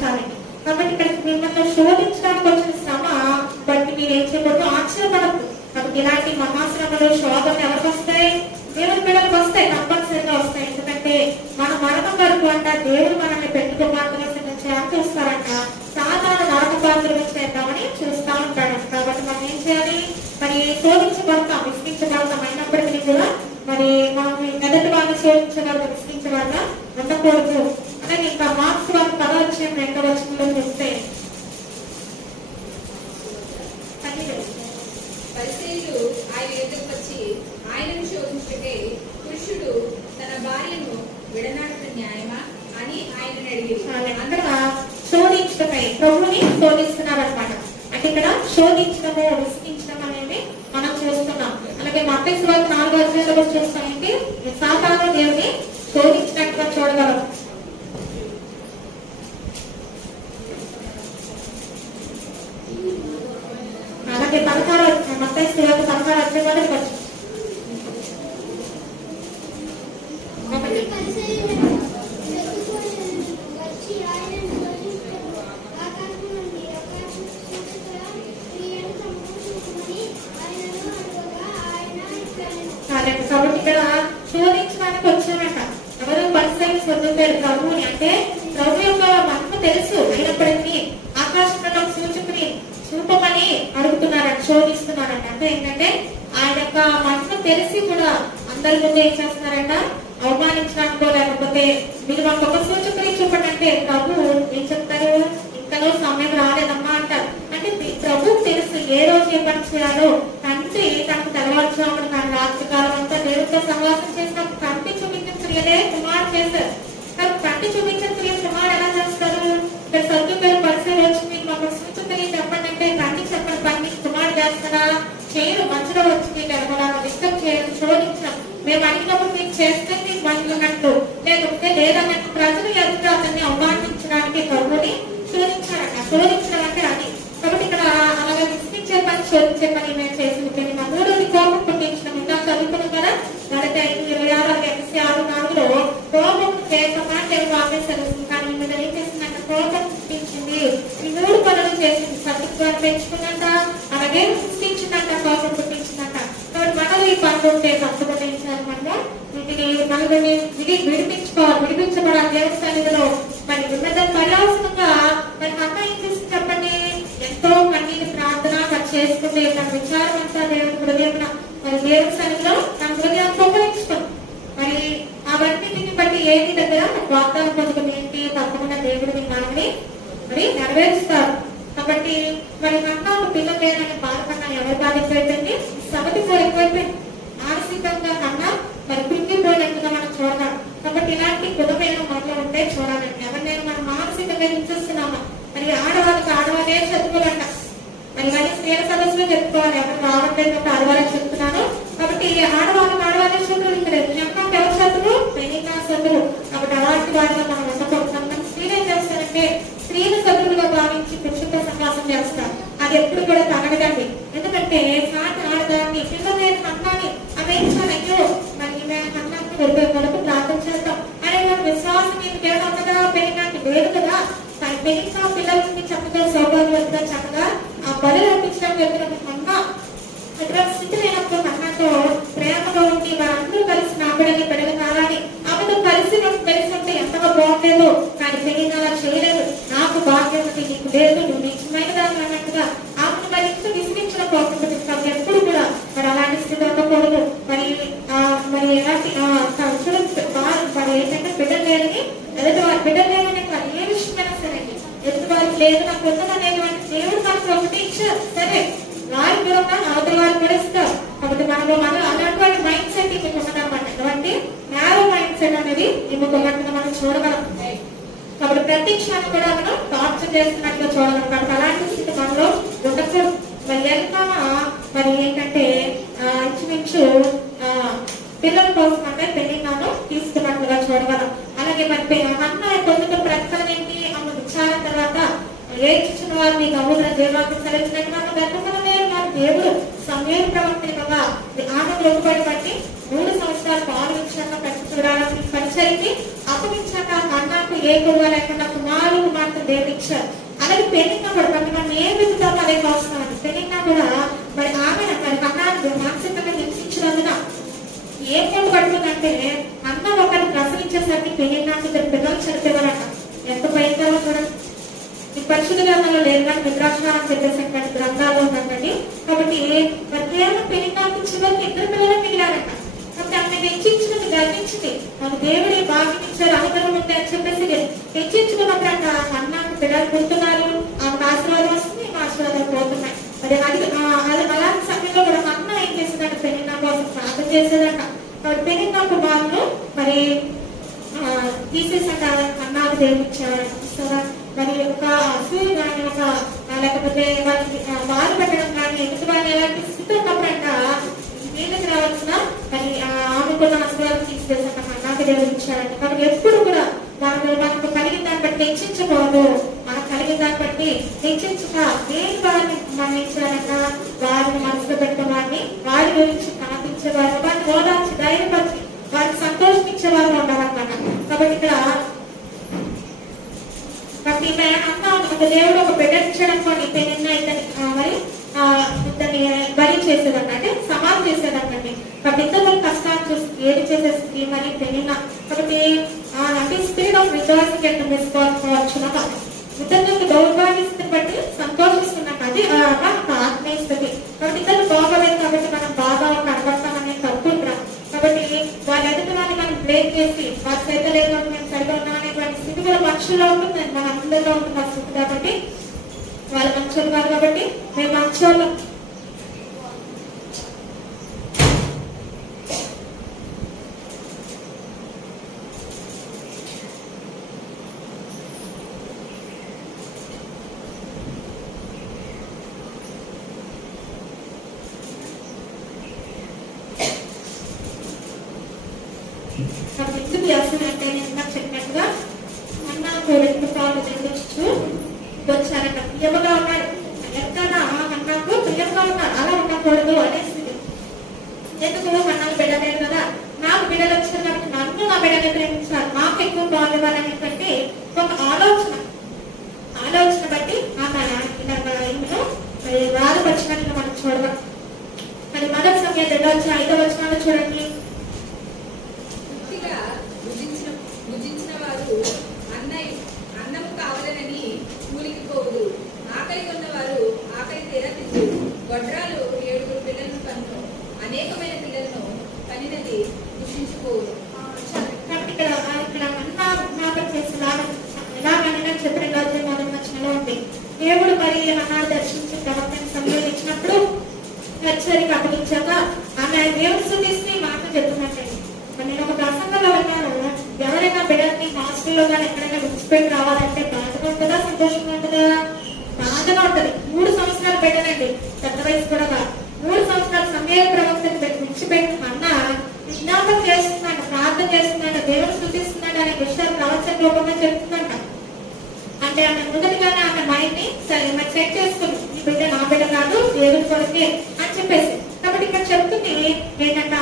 చాలండి. కాబట్టి ఇక్కడ మిమ్మల్ని శోధించడానికి వచ్చిన శ్రమ బట్టి మీరు ఏం చేయకూడదు, ఆశ్చర్యపడద్దు. కాబట్టి ఇలాంటి మహాశ్రమలు, శోధనలు ఎవరికి వస్తాయి, దేవుని బిడ్డలకు వస్తాయి, తప్పనిసరిగా వస్తాయి. ఎందుకంటే మన మరణం వరకు అంట దేవుడు మనల్ని పెట్టుకోమాత్రమే చేయాలని చూస్తారంట. సాధారణ నరక పాత్రలు చేద్దామని చూస్తూ ఉంటాడు. కాబట్టి మనం ఏం చేయాలి, మరి శోధించబడతాం, విసిగించబడతాం. అయినప్పటికీ కూడా మరి మనం మొదటి వాళ్ళని శోధించగలరు, విసిగించగలరా ఉండకూడదు. అలాగే ఇంకా మార్క్స్ 10వ అధ్యాయం 2వ వచనంలో చూస్తే పరిసయ్యులు ఆయన ఎదురుకు వచ్చి ఆయనను శోధించుటకై పురుషుడు తన భార్యను విడనాడుట న్యాయమా అని ఆయనను అడిగారు. అక్కడ శోధించటమై ప్రభుని శోధిస్తున్నారు అనమాట. అంటే ఇక్కడ శోధించడము, విసిగించడం అనేది మనం చూస్తున్నాం. అలాగే మత్తయి సువార్త 4వ అధ్యాయంలో కూడా చూస్తాం. ఏంటి, సాతాను దేవుని శోధించినట్టుగా చూడగలం. అలాగే 16వ మత్తయి సువార్త 16వ అధ్యాయం వరకు పరిసయ్యులను వెతుక్కొని వచ్చి ఆయనను శోధించుటకు ఆకాశం నుండి ఒక సూచక క్రియను సంభవించుమని ఆయనను అడగగా ఆయన ఇట్లనెను. కాబట్టి ఇక్కడ శోధించడానికి వచ్చామట. ఎవరు పరిస్థితి పొందుతాడు ప్రభువుని. అంటే ప్రభు యొక్క మనకు తెలుసు, అయినప్పటికీ ఆకాశంలో సూచకుని చూపమని అడుగుతున్నారంట, శోధిస్తున్నారంట. అంటే ఏంటంటే ఆయన యొక్క మనకు తెలిసి కూడా అందరి ముందు ఏం చేస్తున్నారంట, అవమానించడానికో లేకపోతే మీరు మాకు ఒక సూచకుని చూపండి అంటే ప్రభు ఏం చెప్తారు, ఇంకనో సమయం రాలేదమ్మా అంటారు. అంటే ప్రభు తెలుసు ఏ రోజు ఏ పని చేయాలో. తండ్రి తనకు తెలవారుజామున తన రాత్రికాలం అంతా దేవుడితో సహవాసం చేసిన కంటి చూపించిన క్రియలే కుమారుడు చేశారు. కానీ కంటి చూపించిన క్రియ కుమారుడు ఎలా చేస్తారు, ఇక్కడ సర్దుపేరు పరిసర వచ్చి మీకు మాకు సూచకుని చెప్పండి అంటే కంటి చెప్పండి పని కుమారుడు చేస్తారా, చేయరు. మధ్యలో వచ్చి మీకు ఎలాగోలాగా డిస్టర్బ్ చేయడం, శోధించడం. మేము అడిగినప్పుడు మీకు చేస్తే మీకు మంచినట్టు, లేకపోతే లేదన్నట్టు ప్రజలు ఎదురు అతన్ని అవమానించడానికి ప్రభుని శోధించారట. శోధించడం అంటే అది. కాబట్టి ఇక్కడ అలాగే విసిగించే పని, శోధించే పని మేము చేసింది. మూడోది కోపం పుట్టించడం. ఇంకా చదువుకున్నాం కదా, మొదటి 5:26 6:4లో కోపం చేయకమాటే ఆపేశారు. కానీ మీద ఏం చేసిందంట, కోపం పుట్టించింది. ఈ 3 పనులు చేసింది. సత్తుత్వాన్ని పెంచుకుందంట, అలాగే సృష్టించిందంట, కోపం పుట్టించిందంట. కాబట్టి మనలో ఈ పనులు ఉంటే తప్పకుండా ఏం చేయాలి, మనము వీటిని మనల్ని విడిపించుకోవాలి, విడిపించబడాలి దేవుడి సన్నిధిలో. మరి ఉన్నత పర్యావసనంగా మరి అమ్మ ఏం చేసింది చెప్పండి, ఎంతో కన్నీటి ప్రార్థన చేసుకుంటే తన విచారం అంతా దేవుడి హృదయం మరి దేవుడి సన్నిధిలో తన హృదయం ఉపయోగించుకుంది. మరి అవన్నిటిని బట్టి ఏంటి దగ్గర వాగ్దాన పథకం ఏంటి, తప్పకుండా దేవుడిని మనల్ని మరి నెరవేరుస్తారు. కాబట్టి మరి కన్నా పిల్లలు లేదని బాధ కన్నా ఎవరి బాధ ఎక్కువైపోయింది, సగతి కూడా ఎక్కువైపోయింది. మానసికంగా కన్నా మరి కృంగిపోయినట్టుగా మనం చూడాలి. కాబట్టి ఇలాంటి కుదమైన మనలో ఉంటే చూడాలండి. ఎవరినైనా మనం మానసికంగా హింసిస్తున్నామా, మరి ఆడవాళ్ళే చదువుకోవాలంట. మరి ఇవన్నీ స్త్రీల సదస్సులో చెప్పుకోవాలి. ఎవరు రావట్లేదు ఆడవాళ్ళకి చెప్తున్నాను. కాబట్టి ఆడవాళ్ళే శత్రువులు. ఇక్కడ యెహోవాకు ఎవరు శత్రువు, పెనిన్నా శత్రువు. కాబట్టి అలాంటి వారిలో మనం ఉండకూడదు. స్త్రీలు ఏం చేస్తారంటే స్త్రీలు శత్రువులుగా భావించి పురుషులతో సంవాసం చేస్తారు. అది ఎప్పుడు కూడా తగడదండి. ఎందుకంటే సాటి ఆడదాన్ని పిల్లలు అన్నాని అవేయించాలయ్యో మరి అన్నానికి వెళ్ళిపోయే కొరకు ప్రార్థన చేస్తాం అనే విశ్వాసం మీకు కేవలం ఉండగా పెరిగినట్టు లేదు కదా. పెరిగిన పిల్లలకి చక్కగా సౌకర్యంగా చక్కగా ఆ బలు అర్పించడానికి వెళ్తున్న అన్న ఎటువంటి స్థితి లేనప్పుడు అన్నతో ప్రేమగా ఉండి వారందరూ కలిసి నా బిడ్డని పెడగతారని ఆస్తి నీకు లేదు, నువ్వు నిజమైన దాన్ని అన్నట్టుగా ఆమెను మరి ఇంట్లో విసిగించడం పోతుంది. కాబట్టి ఎప్పుడు కూడా మరి అలాంటి స్థితి ఉండకూడదు. మరి మరి ఎలాంటి మరి ఏంటంటే బిడ్డలు లేదని ఎదుటి వారి బిడ్డలు లేదని ఏ విషయమైనా సరే ఎదుటి వారికి లేదు నాకు ఉన్నదనేటువంటి దేవుడు మనకు ఒకటి ఇచ్చారు. సరే వారి దూరంగా అవతల వారు కూడా ఇస్తారు. కాబట్టి మనం అలాంటి మైండ్ సెట్ మీకు ఉన్నదన్నమాట. ఎటువంటి నేరో మైండ్ సెట్ అనేది మీకు ఉన్నట్టుగా మనం చూడగలం. కాబట్టి ప్రతి క్షణం కూడా మనం టార్చర్ చేస్తున్నట్టుగా చూడగలం. కాబట్టి అలాంటి స్థితి మనలో ఉండకూడదు. మరి వెనకాల మరి ఏంటంటే ఇంచుమించు పిల్లల కోసం అంటే పెళ్లినాను తీసుకున్నట్లుగా చూడగలం. అలాగే మరి అన్న పొందుకున్న ప్రకటన ఏంటి అన్న విచారం తర్వాత ఏడ్చిన వారు మీకు అమృత జీవాన్ని సెలవుచ్చినట్టుగా గర్భంలోనే నాకు దేవుడు సమయం ప్రవర్తనగా ఆమె లోబడి బట్టి 3 సంవత్సరాలు పాలించాక చూడాలని పరిచయకి అప్పగించాక అన్నకు ఏ కొడుగా లేకుండా కుమార్తె దేవుడు ఇచ్చారు. అలాగే పెళ్లిగా కూడా మరి మనం ఏం వెతుకుతామో అదే వస్తామండి. పెళ్లిగా కూడా మరి ఆమె మరి అన్నాన్ని మానసికంగా హింసించినందున ఏం కొడు పడుతుందంటే అన్న ఒకరిని ప్రసవించేసరికి పెళ్లినాకు ఇద్దరు పిల్లలు చనిపోయారట. ఎంత భయంకరంగా కూడా ఈ పరిశుద్ధ గ్రంథంలో లేదు కానీ మిత్రాక్షరాలు చెప్పేసినటువంటి గ్రంథాలు ఉందండి. కాబట్టి మరి కేవలం పెళ్లినాకు చివరికి 2 పిల్లలు మిగిలారట. కాబట్టి ఆమె హెచ్చించినది గర్వించింది. మాకు దేవుడి భాగ్యం ఇచ్చారు అనుగ్రహం ఉంది అని చెప్పేసి హెచ్చించుకున్నప్పుడు అన్నాకు పిల్లలు పుడుతున్నారు, ఆమెకు ఆశీర్వాదం వస్తుంది, ఆశీర్వాదాలు పోతున్నాయి. మరి అలాంటి సమయంలో కూడా అన్న ఏం చేసేదంటే పెళ్లినా కోసం ప్రార్థన చేసేదంట. కాబట్టి పెళ్లినా కుమారులు మరి తీసేసాక అన్నాకు దేవుడు ఇచ్చారా మరి ఒక అసూయ కానీ ఒక లేకపోతే వాళ్ళకి బాధ పెట్టడం కానీ ఎదుటి వాళ్ళు ఎలాంటి స్థితి ఉన్నప్పుడంట వీళ్ళకి రావాల్సిన మరి ఆమెకున్న ఆశీర్వాదం తీసుకెళ్ళాక అన్నాకు దేవుడు ఇచ్చారంట. కాబట్టి ఎప్పుడు కూడా మనకు కలిగిన దాన్ని బట్టి హెచ్చించకూడదు. మనకు కలిగిన దాన్ని బట్టి హెచ్చించక దేని వారిని మన్నించారట వారిని మనసులో పెట్టిన వారిని వారి గురించి ప్రార్థించే వారు వారిని ఓదార్చి ధైర్యపరిచి వారికి సంతోషించే వారు ఉండాలన్నమాట. కాబట్టి ఇక్కడ కాబట్టి అన్న దేవుడు ఒక బిడ్డ ఇచ్చడం కొన్ని పెళ్ళిన మరి ఇతన్ని బలి చేసేదంట, అంటే సమాధి చేసేదంటండి. కాబట్టి ఇద్దరు కష్టాలు చూసి ఏది చేసేస్తుంది మరి పెళ్ళిన. కాబట్టి అంటే స్పిరిట్ ఆఫ్ రిజాయిసింగ్ ఎట్లా తీసుకోవాల్సిన ఇద్దరు యొక్క దౌర్భాగ్యస్థితిని బట్టి సంతోషిస్తున్నట్టు అది ఆత్మీయ స్థితి. కాబట్టి ఇద్దరు బాగోలేదు కాబట్టి మనం బాగా కనబడతామనే తప్పు. కాబట్టి వాళ్ళ ఎదుగుదలని మనం బ్రేక్ చేసి వాళ్ళ సైతం లేదు మేము సరిగా ఉన్నాం అనేటువంటి స్థితి కూడా మనుషుల్లో ఉంటుంది, మన అందరిలో ఉంటుంది ఆ స్థితి. కాబట్టి వాళ్ళు మంచోళ్ళు కాదు కాబట్టి మేము మంచోళ్ళం. ఎందుకు చేస్తానంటే నేను నాకు చెప్పినట్టుగా అన్నకు 2 పాలు తెచ్చు వచ్చారట. ప్రియముగా ఉన్నాడు ఎక్కడా అన్నకు ప్రియముగా ఉన్నాడు. అలా ఉండకూడదు అనేసి ఎందుకు అన్నకు బిడ్డలేదు కదా, నాకు బిడ్డలు వచ్చారు కాబట్టి నన్ను నా బిడ్డని ప్రేమించాలి, నాకు ఎక్కువ పాలు ఇవ్వాలనేటువంటి ఒక ఆలోచన బట్టి ఇందులో బాధపరిచినట్టుగా మనం చూడడం. మరి మొదటి సమయం 2వ వచనాలు చూడండి. భుజించిన వారు అన్నము కావాలనని కూలికి పోవుదు, ఆకలి ఉన్నవారు ఆకలి తీరా తిందురు. గొడ్రాలు 7 పిల్లలను కన్ను, అనేకమైన పిల్లలను కనినది దూషించుకోవుదు. కాబట్టి ఇక్కడ అన్న జ్ఞాపకం చేసేలాగా ఎలాగైనా చెప్పిన రోజు మొదటి వచనంలో ఉంది. దేవుడు మరి అన్నాడు దర్శించి ప్రవర్తన సమయం ఇచ్చినప్పుడు హెచ్చరిక అప్పగించాక ఆమె దేవుడు చూపిస్తే మాట చెప్తున్నట్టండి. నేను ఒక ప్రసంగంలో విన్నాను, ఎవరైనా బిడ్డని హాస్టల్లో కానీ ఎక్కడైనా విడిచిపెట్టి రావాలంటే బాధగా ఉంటుందా సంతోషంగా ఉంటుందా? బాధగా ఉంటుంది. 3 సంవత్సరాలు బిడ్డనండి, పెద్ద వయసు కూడా కాదు. 3 సంవత్సరాల సమయ ప్రవర్తన విడిచిపెట్టిన అన్న విజ్ఞాపం చేస్తున్నాడు, ప్రార్థన చేస్తున్నాడు, దేవుడు చూపిస్తున్నాడు అనే విషయాలు ప్రవచన రూపంగా చెప్తుందంట. అంటే ఆమె మొదటిగానే ఆమె మైండ్ ని సరే మరి చెక్ చేసుకుంది, ఈ బిడ్డ నా బిడ్డ కాదు దేవుడి కొరకే అని చెప్పేసి. కాబట్టి ఇక్కడ చెప్తుంది ఏంటంట,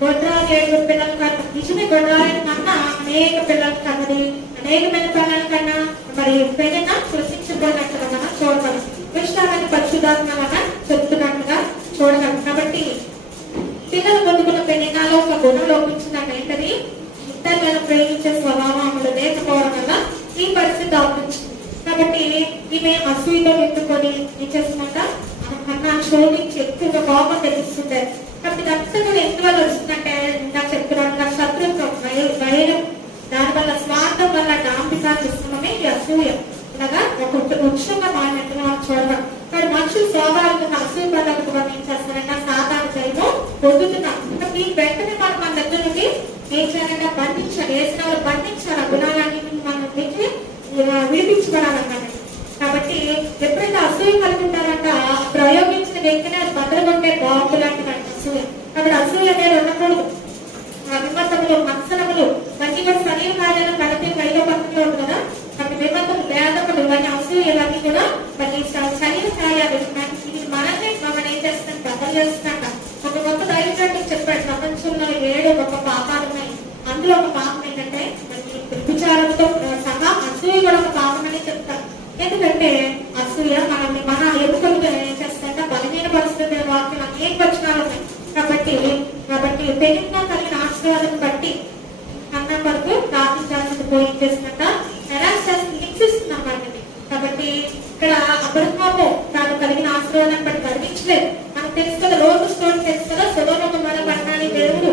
గొడ్రాలు 7 పిల్లలు కన్నా, నిజమే గొడ్రాలని కన్నా అనేక పిల్లలు కన్నది, అనేకమైన పిల్లల కన్నా మరి పెళ్ళిన సృష్టించబడినట్టుగా మనం చూడగలం. విషయాన్ని పరిశుద్ధాత్మగా చెప్తున్నట్టుగా చూడగలం. కాబట్టి పిల్లలు పొందుకున్న పెళ్ళినాలో ఒక గుణం లోపించిందంట. ఏంటది? ఇతరులను ప్రేమించే స్వభావములు లేకపోవడం వల్ల ఈ పరిస్థితి ఆపించింది. కాబట్టి ఈమె అసూయతో నిండుకొని ఏం చేస్తుందంట అన్న శోధించి ఎక్కువగా కోపం తెప్పిస్తుంటే కాబట్టి ఇదంతా కూడా ఎందువల్ల వస్తుందంటే ఇంకా చెప్తున్నాను శత్రుత్వం వైరం దానివల్ల స్వార్థం వల్ల డాంబికాన్ని ఇస్తున్నామే ఈ అసూయ అనగా ఒక వృక్షంగా మారినట్టుగా మనం చూడడం. కానీ మనుషులు స్వాభావికంగా అసూయ పనులకు ఏం చేస్తారంటే సాధారణ జైలు పొందుతున్నాం. ఈ వెంటనే మనం మన దగ్గర నుండి ఏం చేయాలంటే బంధించాలి, వేసిన వాళ్ళు బంధించాలి, ఆ గుణాలన్నీ మనం విడిపించబడాలన్నమాట. కాబట్టి ఎప్పుడైతే అసూయ కలిగి ఉంటారంట ప్రయోగించిన వ్యక్తిని బద్దలు కొట్టే బాంబు లాంటి అసూయ. కాబట్టి అసూయ అనేది ఉండకూడదు. విమర్శములు మత్సరములు ఇవన్నీ కూడా శరీర కార్యాలను కలిపి 5వ పత్రంలో ఉంది కదా. కాబట్టి విమర్శలు భేదములు ఇవన్నీ అసూయ ఇవన్నీ కూడా మరి శరీర కార్యాలు ఇది మనల్ని మనం ఏం చేస్తాం బద్దలు చేస్తున్నాక ఒక గొప్ప దైవజనుడు చెప్పాడు ప్రపంచంలో 7 గొప్ప పాపాలు ఉన్నాయి. అందులో ఒక పాపం ఏంటంటే విచారంతో సహా అసూయ కూడా ఒక పాపం అని చెప్తారు. ఎందుకంటే అసూయ మనల్ని మన ఎముకలుగా ఏం చేస్తాయంటే బలహీన పరిస్థితి వాక్యం అనేక వచనాలు ఉన్నాయి. కాబట్టి పెరిగిన కలిగిన ఆశీర్వాదం బట్టి అన్నం వరకు ప్రార్థించాల్సింది పోయి చేసినట్ట ఎలా హింసిస్తున్నాం మనకి. కాబట్టి ఇక్కడ అబ్రహాము తాను కలిగిన ఆశీర్వాదం బట్టి గర్వించలేదు. మనకు తెలుసు కదా, లోతు స్టోరీ తెలుసు కదా. సొదొమ గొమొర్రా పట్టణాన్ని దేవుడు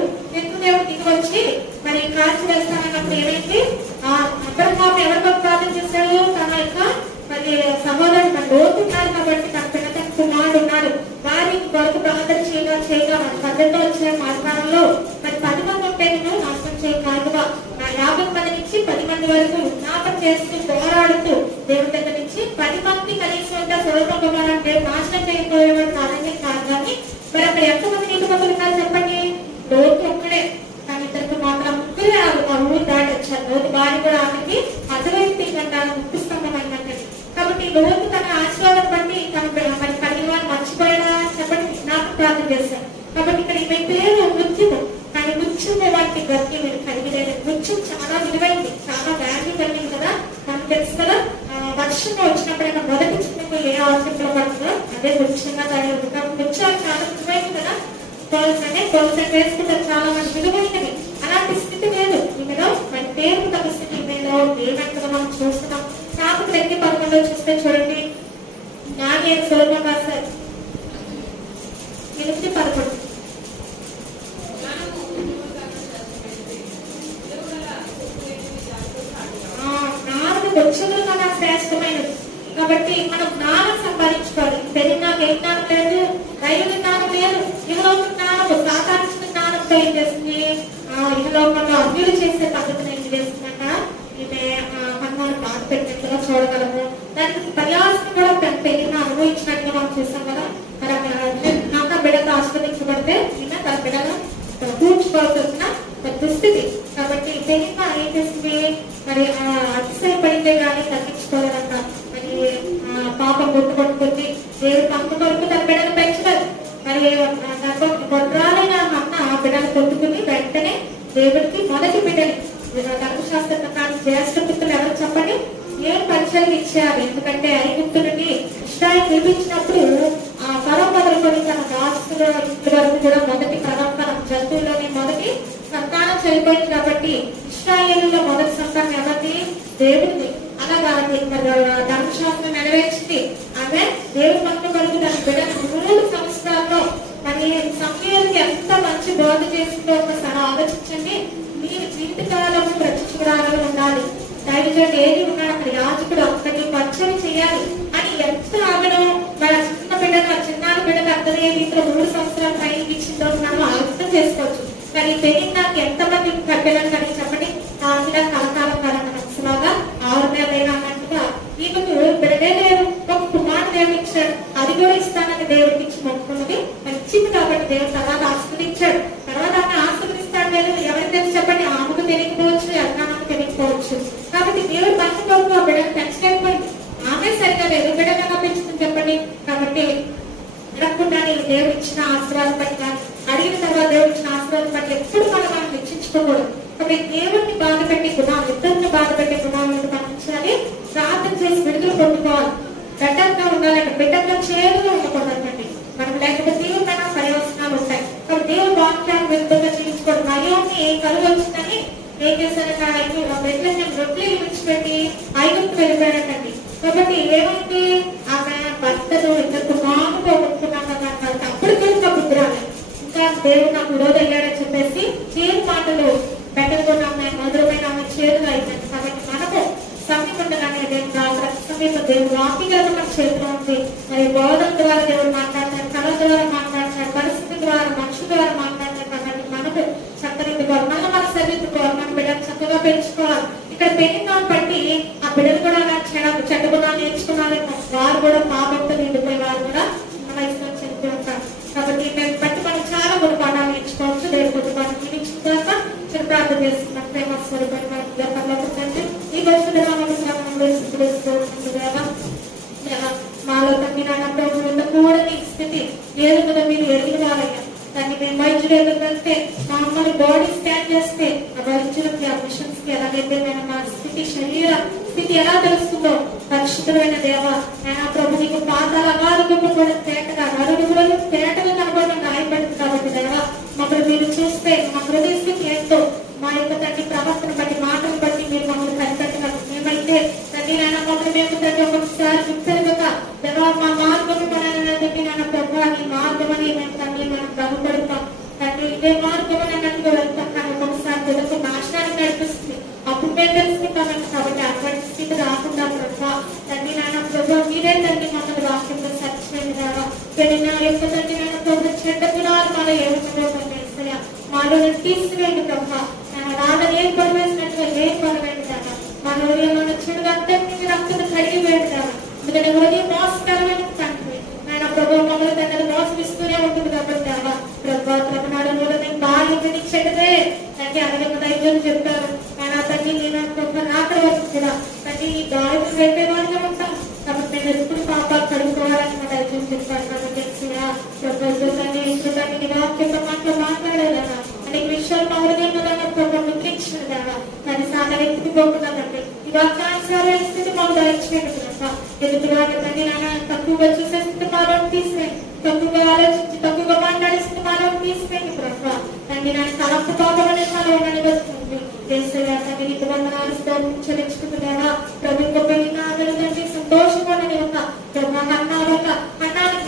దిగి వచ్చి మరి కాల్చి వేస్తానన్నప్పుడు ఏమైంది? అబ్రహాము ఎవరితో ప్రార్థన చేశాడు? తన యొక్క మరి సహోదరుడు మన లోతు ఉన్నాడు కాబట్టి తన పిల్లల కుమారుడు ఉన్నాడు. వారి కొరకు ప్రార్థన చేయగా మన పద్ధతితో వచ్చిన మార్గాలలో మరి 10 మంది ఉంటే నేను నాశనం చేయగలుగుగా 50 మంది నుంచి 10 మంది వరకు విజ్ఞాపన చేస్తూ పోరాడుతూ దేవుడి దగ్గర నుంచి 10 మంది కలిసి ఉంటే సొదొమ గొమొర్రా అంటే నాశనం చేయకపోయేవాడు కాదని కాదు. కానీ మరి అక్కడ ఎంతమంది నీతిమంతులు ఉన్నారు చెప్పండి? లోతు ఒక్కడే. కానీ ఇద్దరికి మాత్రం ముగ్గురు ఆ ఊరు దాటి వచ్చారు. లోతు భార్య కూడా ఆమెకి అటువైపు అంటారు ముక్కు స్తంభం అన్నట్టు. కాబట్టి లోతు తన ఆశీర్వాదం బట్టి తన మరి కలిగిన వారు మర్చిపోయాడా చెప్పండి? నాకు ప్రార్థన చేశారు. కాబట్టి ఇక్కడ ఈమె పేరు మృత్యుము. కానీ మృత్యుము వాటికి గట్టి మీరు కలిగిలేదు. మృత్యు చాలా విలువైంది, చాలా వాల్యూ కలిగింది కదా. మనకు తెలుసు కదా, వర్షంలో వచ్చినప్పుడైనా మొదటి చిన్నకు ఏ ఆవశ్యకలో పడుతుందో అదే మృత్యంగా తయారు. మృత్యాలు చాలా విలువైంది కదా. కోల్స్ వేసుకుంటారు, చాలా మంది విలువైనవి. అలాంటి స్థితి లేదు ఈమెలో. మరి పేరు తగ్గ స్థితి ఈమెలో ఏమంటగా మనం చూస్తున్నాం. నాకు 11 చూస్తే చూడండి, నాగేరు సొలొమోను రాశారు 8:11. జ్ఞానము వృక్షముల కన్నా శ్రేష్టమైనది. కాబట్టి మనం జ్ఞానం సంపాదించుకోవాలి. నాకు ఏ జ్ఞానం లేదు, దైవ జ్ఞానం లేదు. ఇహలోక జ్ఞానము సాధారణ జ్ఞానంతో ఏం చేస్తుంది? ఇహలోకంలో అభివృద్ధి చేసే పద్ధతిని ఏం చేస్తుందంట ఈమె హనుమాను బాధ పెట్టినట్లుగా చూడగలము. దానికి పర్యాసం కూడా పెరిగిన అనుభవించినట్టుగా మనం చూస్తాం కదా. మరి నాన్న బిడ్డతో ఆస్వాదించబడితే ఈమె తన బిడ్డను కూర్చుకోవాల్సిన దుస్థితి. కాబట్టి పెరిగిన ఏం చేస్తుంది? మరి అతిశయపడితే కానీ తగ్గించుకోలేదంట. మరి పాపం కొట్టుకుంటుంది. దేవుడు పంపు కొరకు తన బిడ్డను పెంచలేదు. మరి గొడ్రాలైన అన్న బిడ్డను కొట్టుకుని వెంటనే దేవుడికి మొదటి బిడ్డని ధర్మశాస్త్ర ప్రకారం జ్యేష్ఠ పుత్రులు ఎవరు చెప్పండి? ఏ పరిచయం ఇచ్చేయాలి. ఎందుకంటే ఐగుప్తు నుండి ఇశ్రాయేలు నిర్మించినప్పుడు ఆ ఫరో మొదలుకొని తన దాసుల వరకు కూడా మొదటి పరంపర జంతువులోని మొదటి సంతానం చనిపోయింది. కాబట్టి ఇశ్రాయేలులో మొదటి సంతానం ఎవరిది? దేవుడిది. అలాగా ధర్మశాస్త్రం నెరవేర్చింది ఆమె. దేవుడి పంట వరకు తన బిడ్డను 3 సంవత్సరాల్లో మరి సమయానికి ఎంత మంచి బోధ చేసిందో ఒకసారి ఆలోచించండి. మీరు జీవితకాలంలో ప్రతిచూడాలని ఉండాలి. దైవజనుడు ఏది ఉన్నాడు అక్కడ యాజకుడు అక్కడికి పరిచయం చేయాలి అని ఎంత ఆమెను మరి చిన్న బిడ్డను చిన్నారి బిడ్డకు అర్థమయ్యే రీతిలో 3 సంవత్సరాలు ట్రైనింగ్ ఇచ్చిందో మనం అర్థం చేసుకోవచ్చు. కానీ పెరిగిన నాకు ఎంతమంది బిడ్డలు కానీ చెప్పండి? ఆమె కలకాలం కలకలాగా 6 నెలలైనా అన్నట్టుగా ఈమెకు బిడ్డే లేదు. ఒక కుమారుడు దేవుడు ఇచ్చాడు. అది కూడా ఇస్తానని దేవుడికి ఇచ్చి మొక్కున్నది మంచిది. కాబట్టి దేవుడు తర్వాత ఆస్వాదించాడు. తర్వాత ఆమె ఆస్వాదిస్తాడు లేదు ఎవరికి తెలిసి చెప్పండి? ఆమెకు తెలియకపోవచ్చు, అన్నానికి తెలియకపోవచ్చు. కాబట్టి దేవుడు పంచుకోవడం ఆ బిడ్డను పెంచలేకపోయింది. ఆమె సరిగా లేదు, బిడ్డగా పెంచుతుంది చెప్పండి. కాబట్టి అడగకుండా నేను దేవుడు ఇచ్చిన ఆశీర్వాదం బట్టి కానీ అడిగిన తర్వాత దేవుడు ఇచ్చిన ఆశీర్వాదం బట్టి ఎప్పుడు మనం హెచ్చించుకోకూడదు. కాబట్టి దేవుడిని బాధ పెట్టే గుణాలు, ఇద్దరిని బాధ పెట్టే గుణాలను పంపించాలి. ప్రార్థన చేసి విడుదల పొందుకోవాలి. గడ్డంగా ఉండాలంటే బిడ్డగా చేరుగా ఉండకూడదండి. మనం లేకపోతే తీవ్రమైన పర్యవసనాలు ఉంటాయి. కాబట్టి దేవుడు వాక్యాన్ని విడుదలగా చేయించుకోవడం. మరియోని కలుగు వచ్చిందని ఏం చేశారంటే రొట్టెలు విడిచిపెట్టి ఐగుప్తు వెళ్ళిపోయారంటండి. కాబట్టి ఏమైంది, ఆమె భర్తను ఇద్దరు మాను పోగొట్టుకున్నాక అప్పుడు కూడా బుద్ధి రాలేదు. ఇంకా దేవుడు నాకు విరోధ వెళ్ళాడని చెప్పేసి చేరు మాటలు పెట్టకుండా ఉన్నాయి, మధురమైన ఆమె చేరుగా అయిపోయింది. కాబట్టి మనకు సమయం ఉండగానే దేవుడు సమీప దేవుడు ఆపిగత మన చేతిలో ఉంది. మరి బోధన ద్వారా దేవుడు మాట్లాడతాడు, కళ ద్వారా మాట్లాడతాడు, పరిస్థితి ద్వారా మనుషుల ద్వారా మాట్లాడతాడు. కాబట్టి మనకు చక్కదిద్దుకోవాలి, మళ్ళీ మన సరిదిద్దుకోవాలి, మన బిడ్డలు చక్కగా పెంచుకోవాలి. ఇక్కడ పెళ్లిని బట్టి ఆ బిడ్డలు కూడా చెడ్డగా నేర్చుకున్నారేమో, వారు కూడా పాపంతో నిండిపోయి వారు కూడా మన వయసులో చెందుతూ ఉంటారు. కాబట్టి దాన్ని బట్టి మనం చాలా గుణపాఠాలు నేర్చుకోవచ్చు. దేవుడి గుణపాఠం నిరీక్షించిన తర్వాత చిన్న ప్రార్థన చేస్తున్నాం. ప్రేమ స్వరూపం ఈ రోజు మాలో తగ్గిన ఉండకూడని స్థితి లేదు కదా, మీరు ఎదిగిన వాళ్ళయ్యా. దాన్ని మేము వైద్యులు ఎదుగుతుంటే మా అమ్మని బాడీ స్కాన్ చేస్తే ఆ వైద్యులకి ఆ మిషన్స్ కి ఎలాగైతే మేము మా స్థితి శరీర స్థితి ఎలా తెలుస్తుందో పరిశుద్ధమైన దేవ నేను ప్రభు నీకు పాదాల అగాధము కూడా తేటగా నలుగురు తేటగా కనబడడం రాయబడింది. కాబట్టి దేవ మమ్మల్ని మీరు చూస్తే మా హృదయ స్థితి ఏంటో మా యొక్క తండ్రి ప్రవర్తన బట్టి మాటలు బట్టి మీరు మమ్మల్ని కనిపెట్టగలరు. మేమైతే తండ్రి నాయన మమ్మల్ని మేము తండ్రి ఒకసారి చూసేదిగా దేవ మా మార్గం తండ్రి నాన్న ప్రభు నీ మార్గం అని మేము తండ్రి మనం భయపడతాం. తండ్రి ఇదే మార్గం అని అన్నట్టుగా వెళ్తాం, కానీ ఒకసారి తెలుగు నాశనానికి నడిపిస్తుంది. అప్పుడు మేము తెలుసుకుంటామని. కాబట్టి అటువంటి స్థితి రాకుండా ప్రభు తండ్రి నాన్న ప్రభు మీరే తండ్రి మమ్మల్ని వాక్యంలో సత్యమైన ద్వారా పెరిగిన యొక్క తండ్రి నాన్న ప్రభు చెడ్డ గుణాలు మాలో ఏమో మాలో తీసుకువేయండి ప్రభు. రాదని ఏం పడివేసినట్టుగా ఏం పడవేయండి కదా, మన హృదయంలో చెడుగా అంతటి రక్తం కడిగి వేయండి కదా. ఎందుకంటే హృదయం మోసకరమైన తండ్రి ఆయన ప్రభు మమ్మల్ని తండ్రి మోసపిస్తూనే ఉంటుంది. కాబట్టి దేవా ప్రభు ప్రభు నేను బాగా చెడితే తండ్రి అరగ దైవం చెప్పారు. ఆయన తండ్రి నేను ప్రభు అక్కడ వస్తుందా తండ్రి ఈ గాయం రేపేవాడిగా ఉంటాను. కాబట్టి నేను ఎప్పుడు పాపాలు కడుక్కోవాలని మా దైవం చెప్పారు. కాబట్టి తెలిసినా ప్రభు తండ్రి తండ్రి వాక్యంతో మాటలు మాట్లాడేదా అనేక విషయాలు మా హృదయంలో ప్రభు ముద్రించిన దేవా దాన్ని సాధన ఎత్తుకుపోకున్నాదండి. ఈ వాక్యానుసార స్థితి మాకు దయచేయండి ప్రభు. ఎదుటివాడు తండ్రి నాన్న తక్కువగా చూసే స్థితి మాలో తీసేయండి, తక్కువగా ఆలోచించి తక్కువగా మాట్లాడే స్థితి మాలో తీసేయండి ప్రభు. తండ్రి నాన్న తలపు పాపమనే మాలో ఉండని వస్తుంది. దేశంగా తండ్రి నీకు వందనాలు చెల్లించుకుంటున్నాడా ప్రభు ఇంకొక పెళ్లి తండ్రి సంతోషంగా ఒక ప్రభు అన్నాను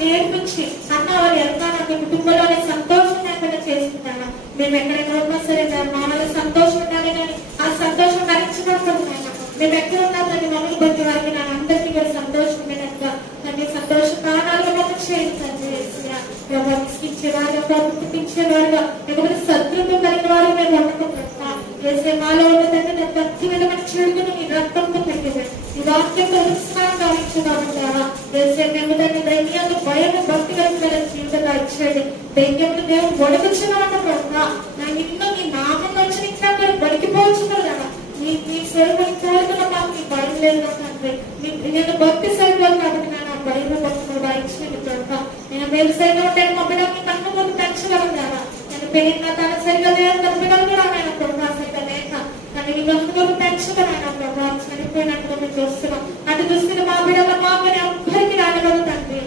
నేర్పించి అన్న వారి ఎరకాలని కుటుంబంలోనే సంతోషం లేకుండా చేసుకుంటాను. మేము ఎక్కడైనా ఉన్నా సరే మామూలు సంతోషం ఉండాలి, కానీ ఆ సంతోషం భరించబడుతుంది. మేము ఎక్కడ ఉన్నా తండ్రి మమ్మల్ని బట్టి వారికి నా అందరికీ కూడా సంతోషమైనట్టుగా తండ్రి సంతోష కారణాలుగా మాకు చేయండి తండ్రి. ప్రభావించేవారుగా పుట్టించేవారుగా లేకపోతే శత్రుత్వం కలిగిన వారు మేము వండుకుంటున్నాం. వేసే మాలో ఉన్న తండ్రి ప్రతి విధమైన చెడుగును మీ రక్తంతో పెట్టింది. ఈ వాక్యంతో ఉత్సాహం గావించుదామంటారా వేసే మేము తండ్రి దైన్యాన్ని భయం భక్తి కలిగిన జీవితంగా ఇచ్చేది. దైన్యములు దేవుడు బొడకొచ్చినామన్న ప్రభు నా ఇంట్లో మీ నామం వచ్చి ఇంకా మీరు బడికిపోవచ్చున్నారు కదా. మీ స్వరూపం కోరుకున్న మాకు మీ భయం లేదు తండ్రి. నేను భక్తి సరిపోదు కాబట్టి నేను ఆ భయం భక్తులు వాయించిన ప్రభు. నేను వ్యవసాయంలో ఉంటే మా బిడ్డకి కన్ను ముందు పెంచగలను కదా. నేను పెరిగిన తన సరిగా లేదు తన బిడ్డలు కూడా ఆయన ప్రభు సరిగా లేక కానీ అందరూ పెంచగలను ప్రభు. చనిపోయినట్టుగా మేము చూస్తున్నాం. అటు చూస్తున్న మా బిడ్డల మామని అందరికీ రానివ్వదు తండ్రి.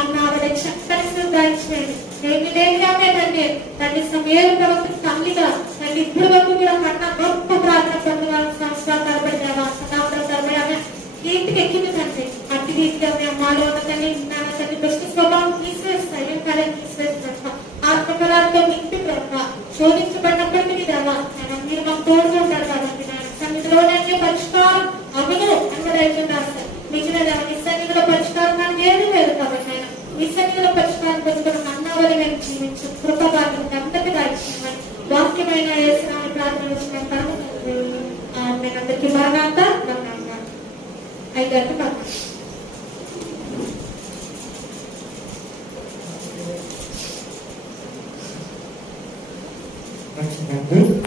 అన్న ఆవిడ పరిస్థితులు దాయించేయండి. ఏమి లేని ఆమె తండ్రి తండ్రి సమయాలు ప్రవర్తన తల్లిగా తండ్రి ఇప్పుడు వరకు కూడా కన్నా గొప్ప ప్రార్థన పొందగా సంవత్సరాల తరబడి శతాబ్దాల తరబడి ఆమె ఇంటికి ఎక్కింది తండ్రి. అట్టి రీతిగా మేము మాలో ఉన్న తండ్రి నా తండ్రి దుష్ట స్వభావం తీసివేస్తాయి, ఏం కాలేదు తీసివేస్తున్నా ఆత్మఫలాలతో నింపి ప్రభు శోధించబడినప్పటికీ దేవా మీరు మాకు తోడుకుంటారు కాబట్టి నా సన్నిధిలోనే పరిష్కారం అవును అన్నదైతే రాస్తారు. నిజమే దేవా నీ సన్నిధిలో పరిష్కారం నాకు ఏది లేదు కాబట్టి ఆయన ఈ సన్నిధిలో పరిష్కారం పొందుకున్న అన్నవని మేము జీవించు కృపభాగం అంతటిగా ఇచ్చిన వాక్యమైన వేసిన ప్రార్థన వచ్చిన నేను అందరికీ బాగా ఐదారు బాగా Thank you.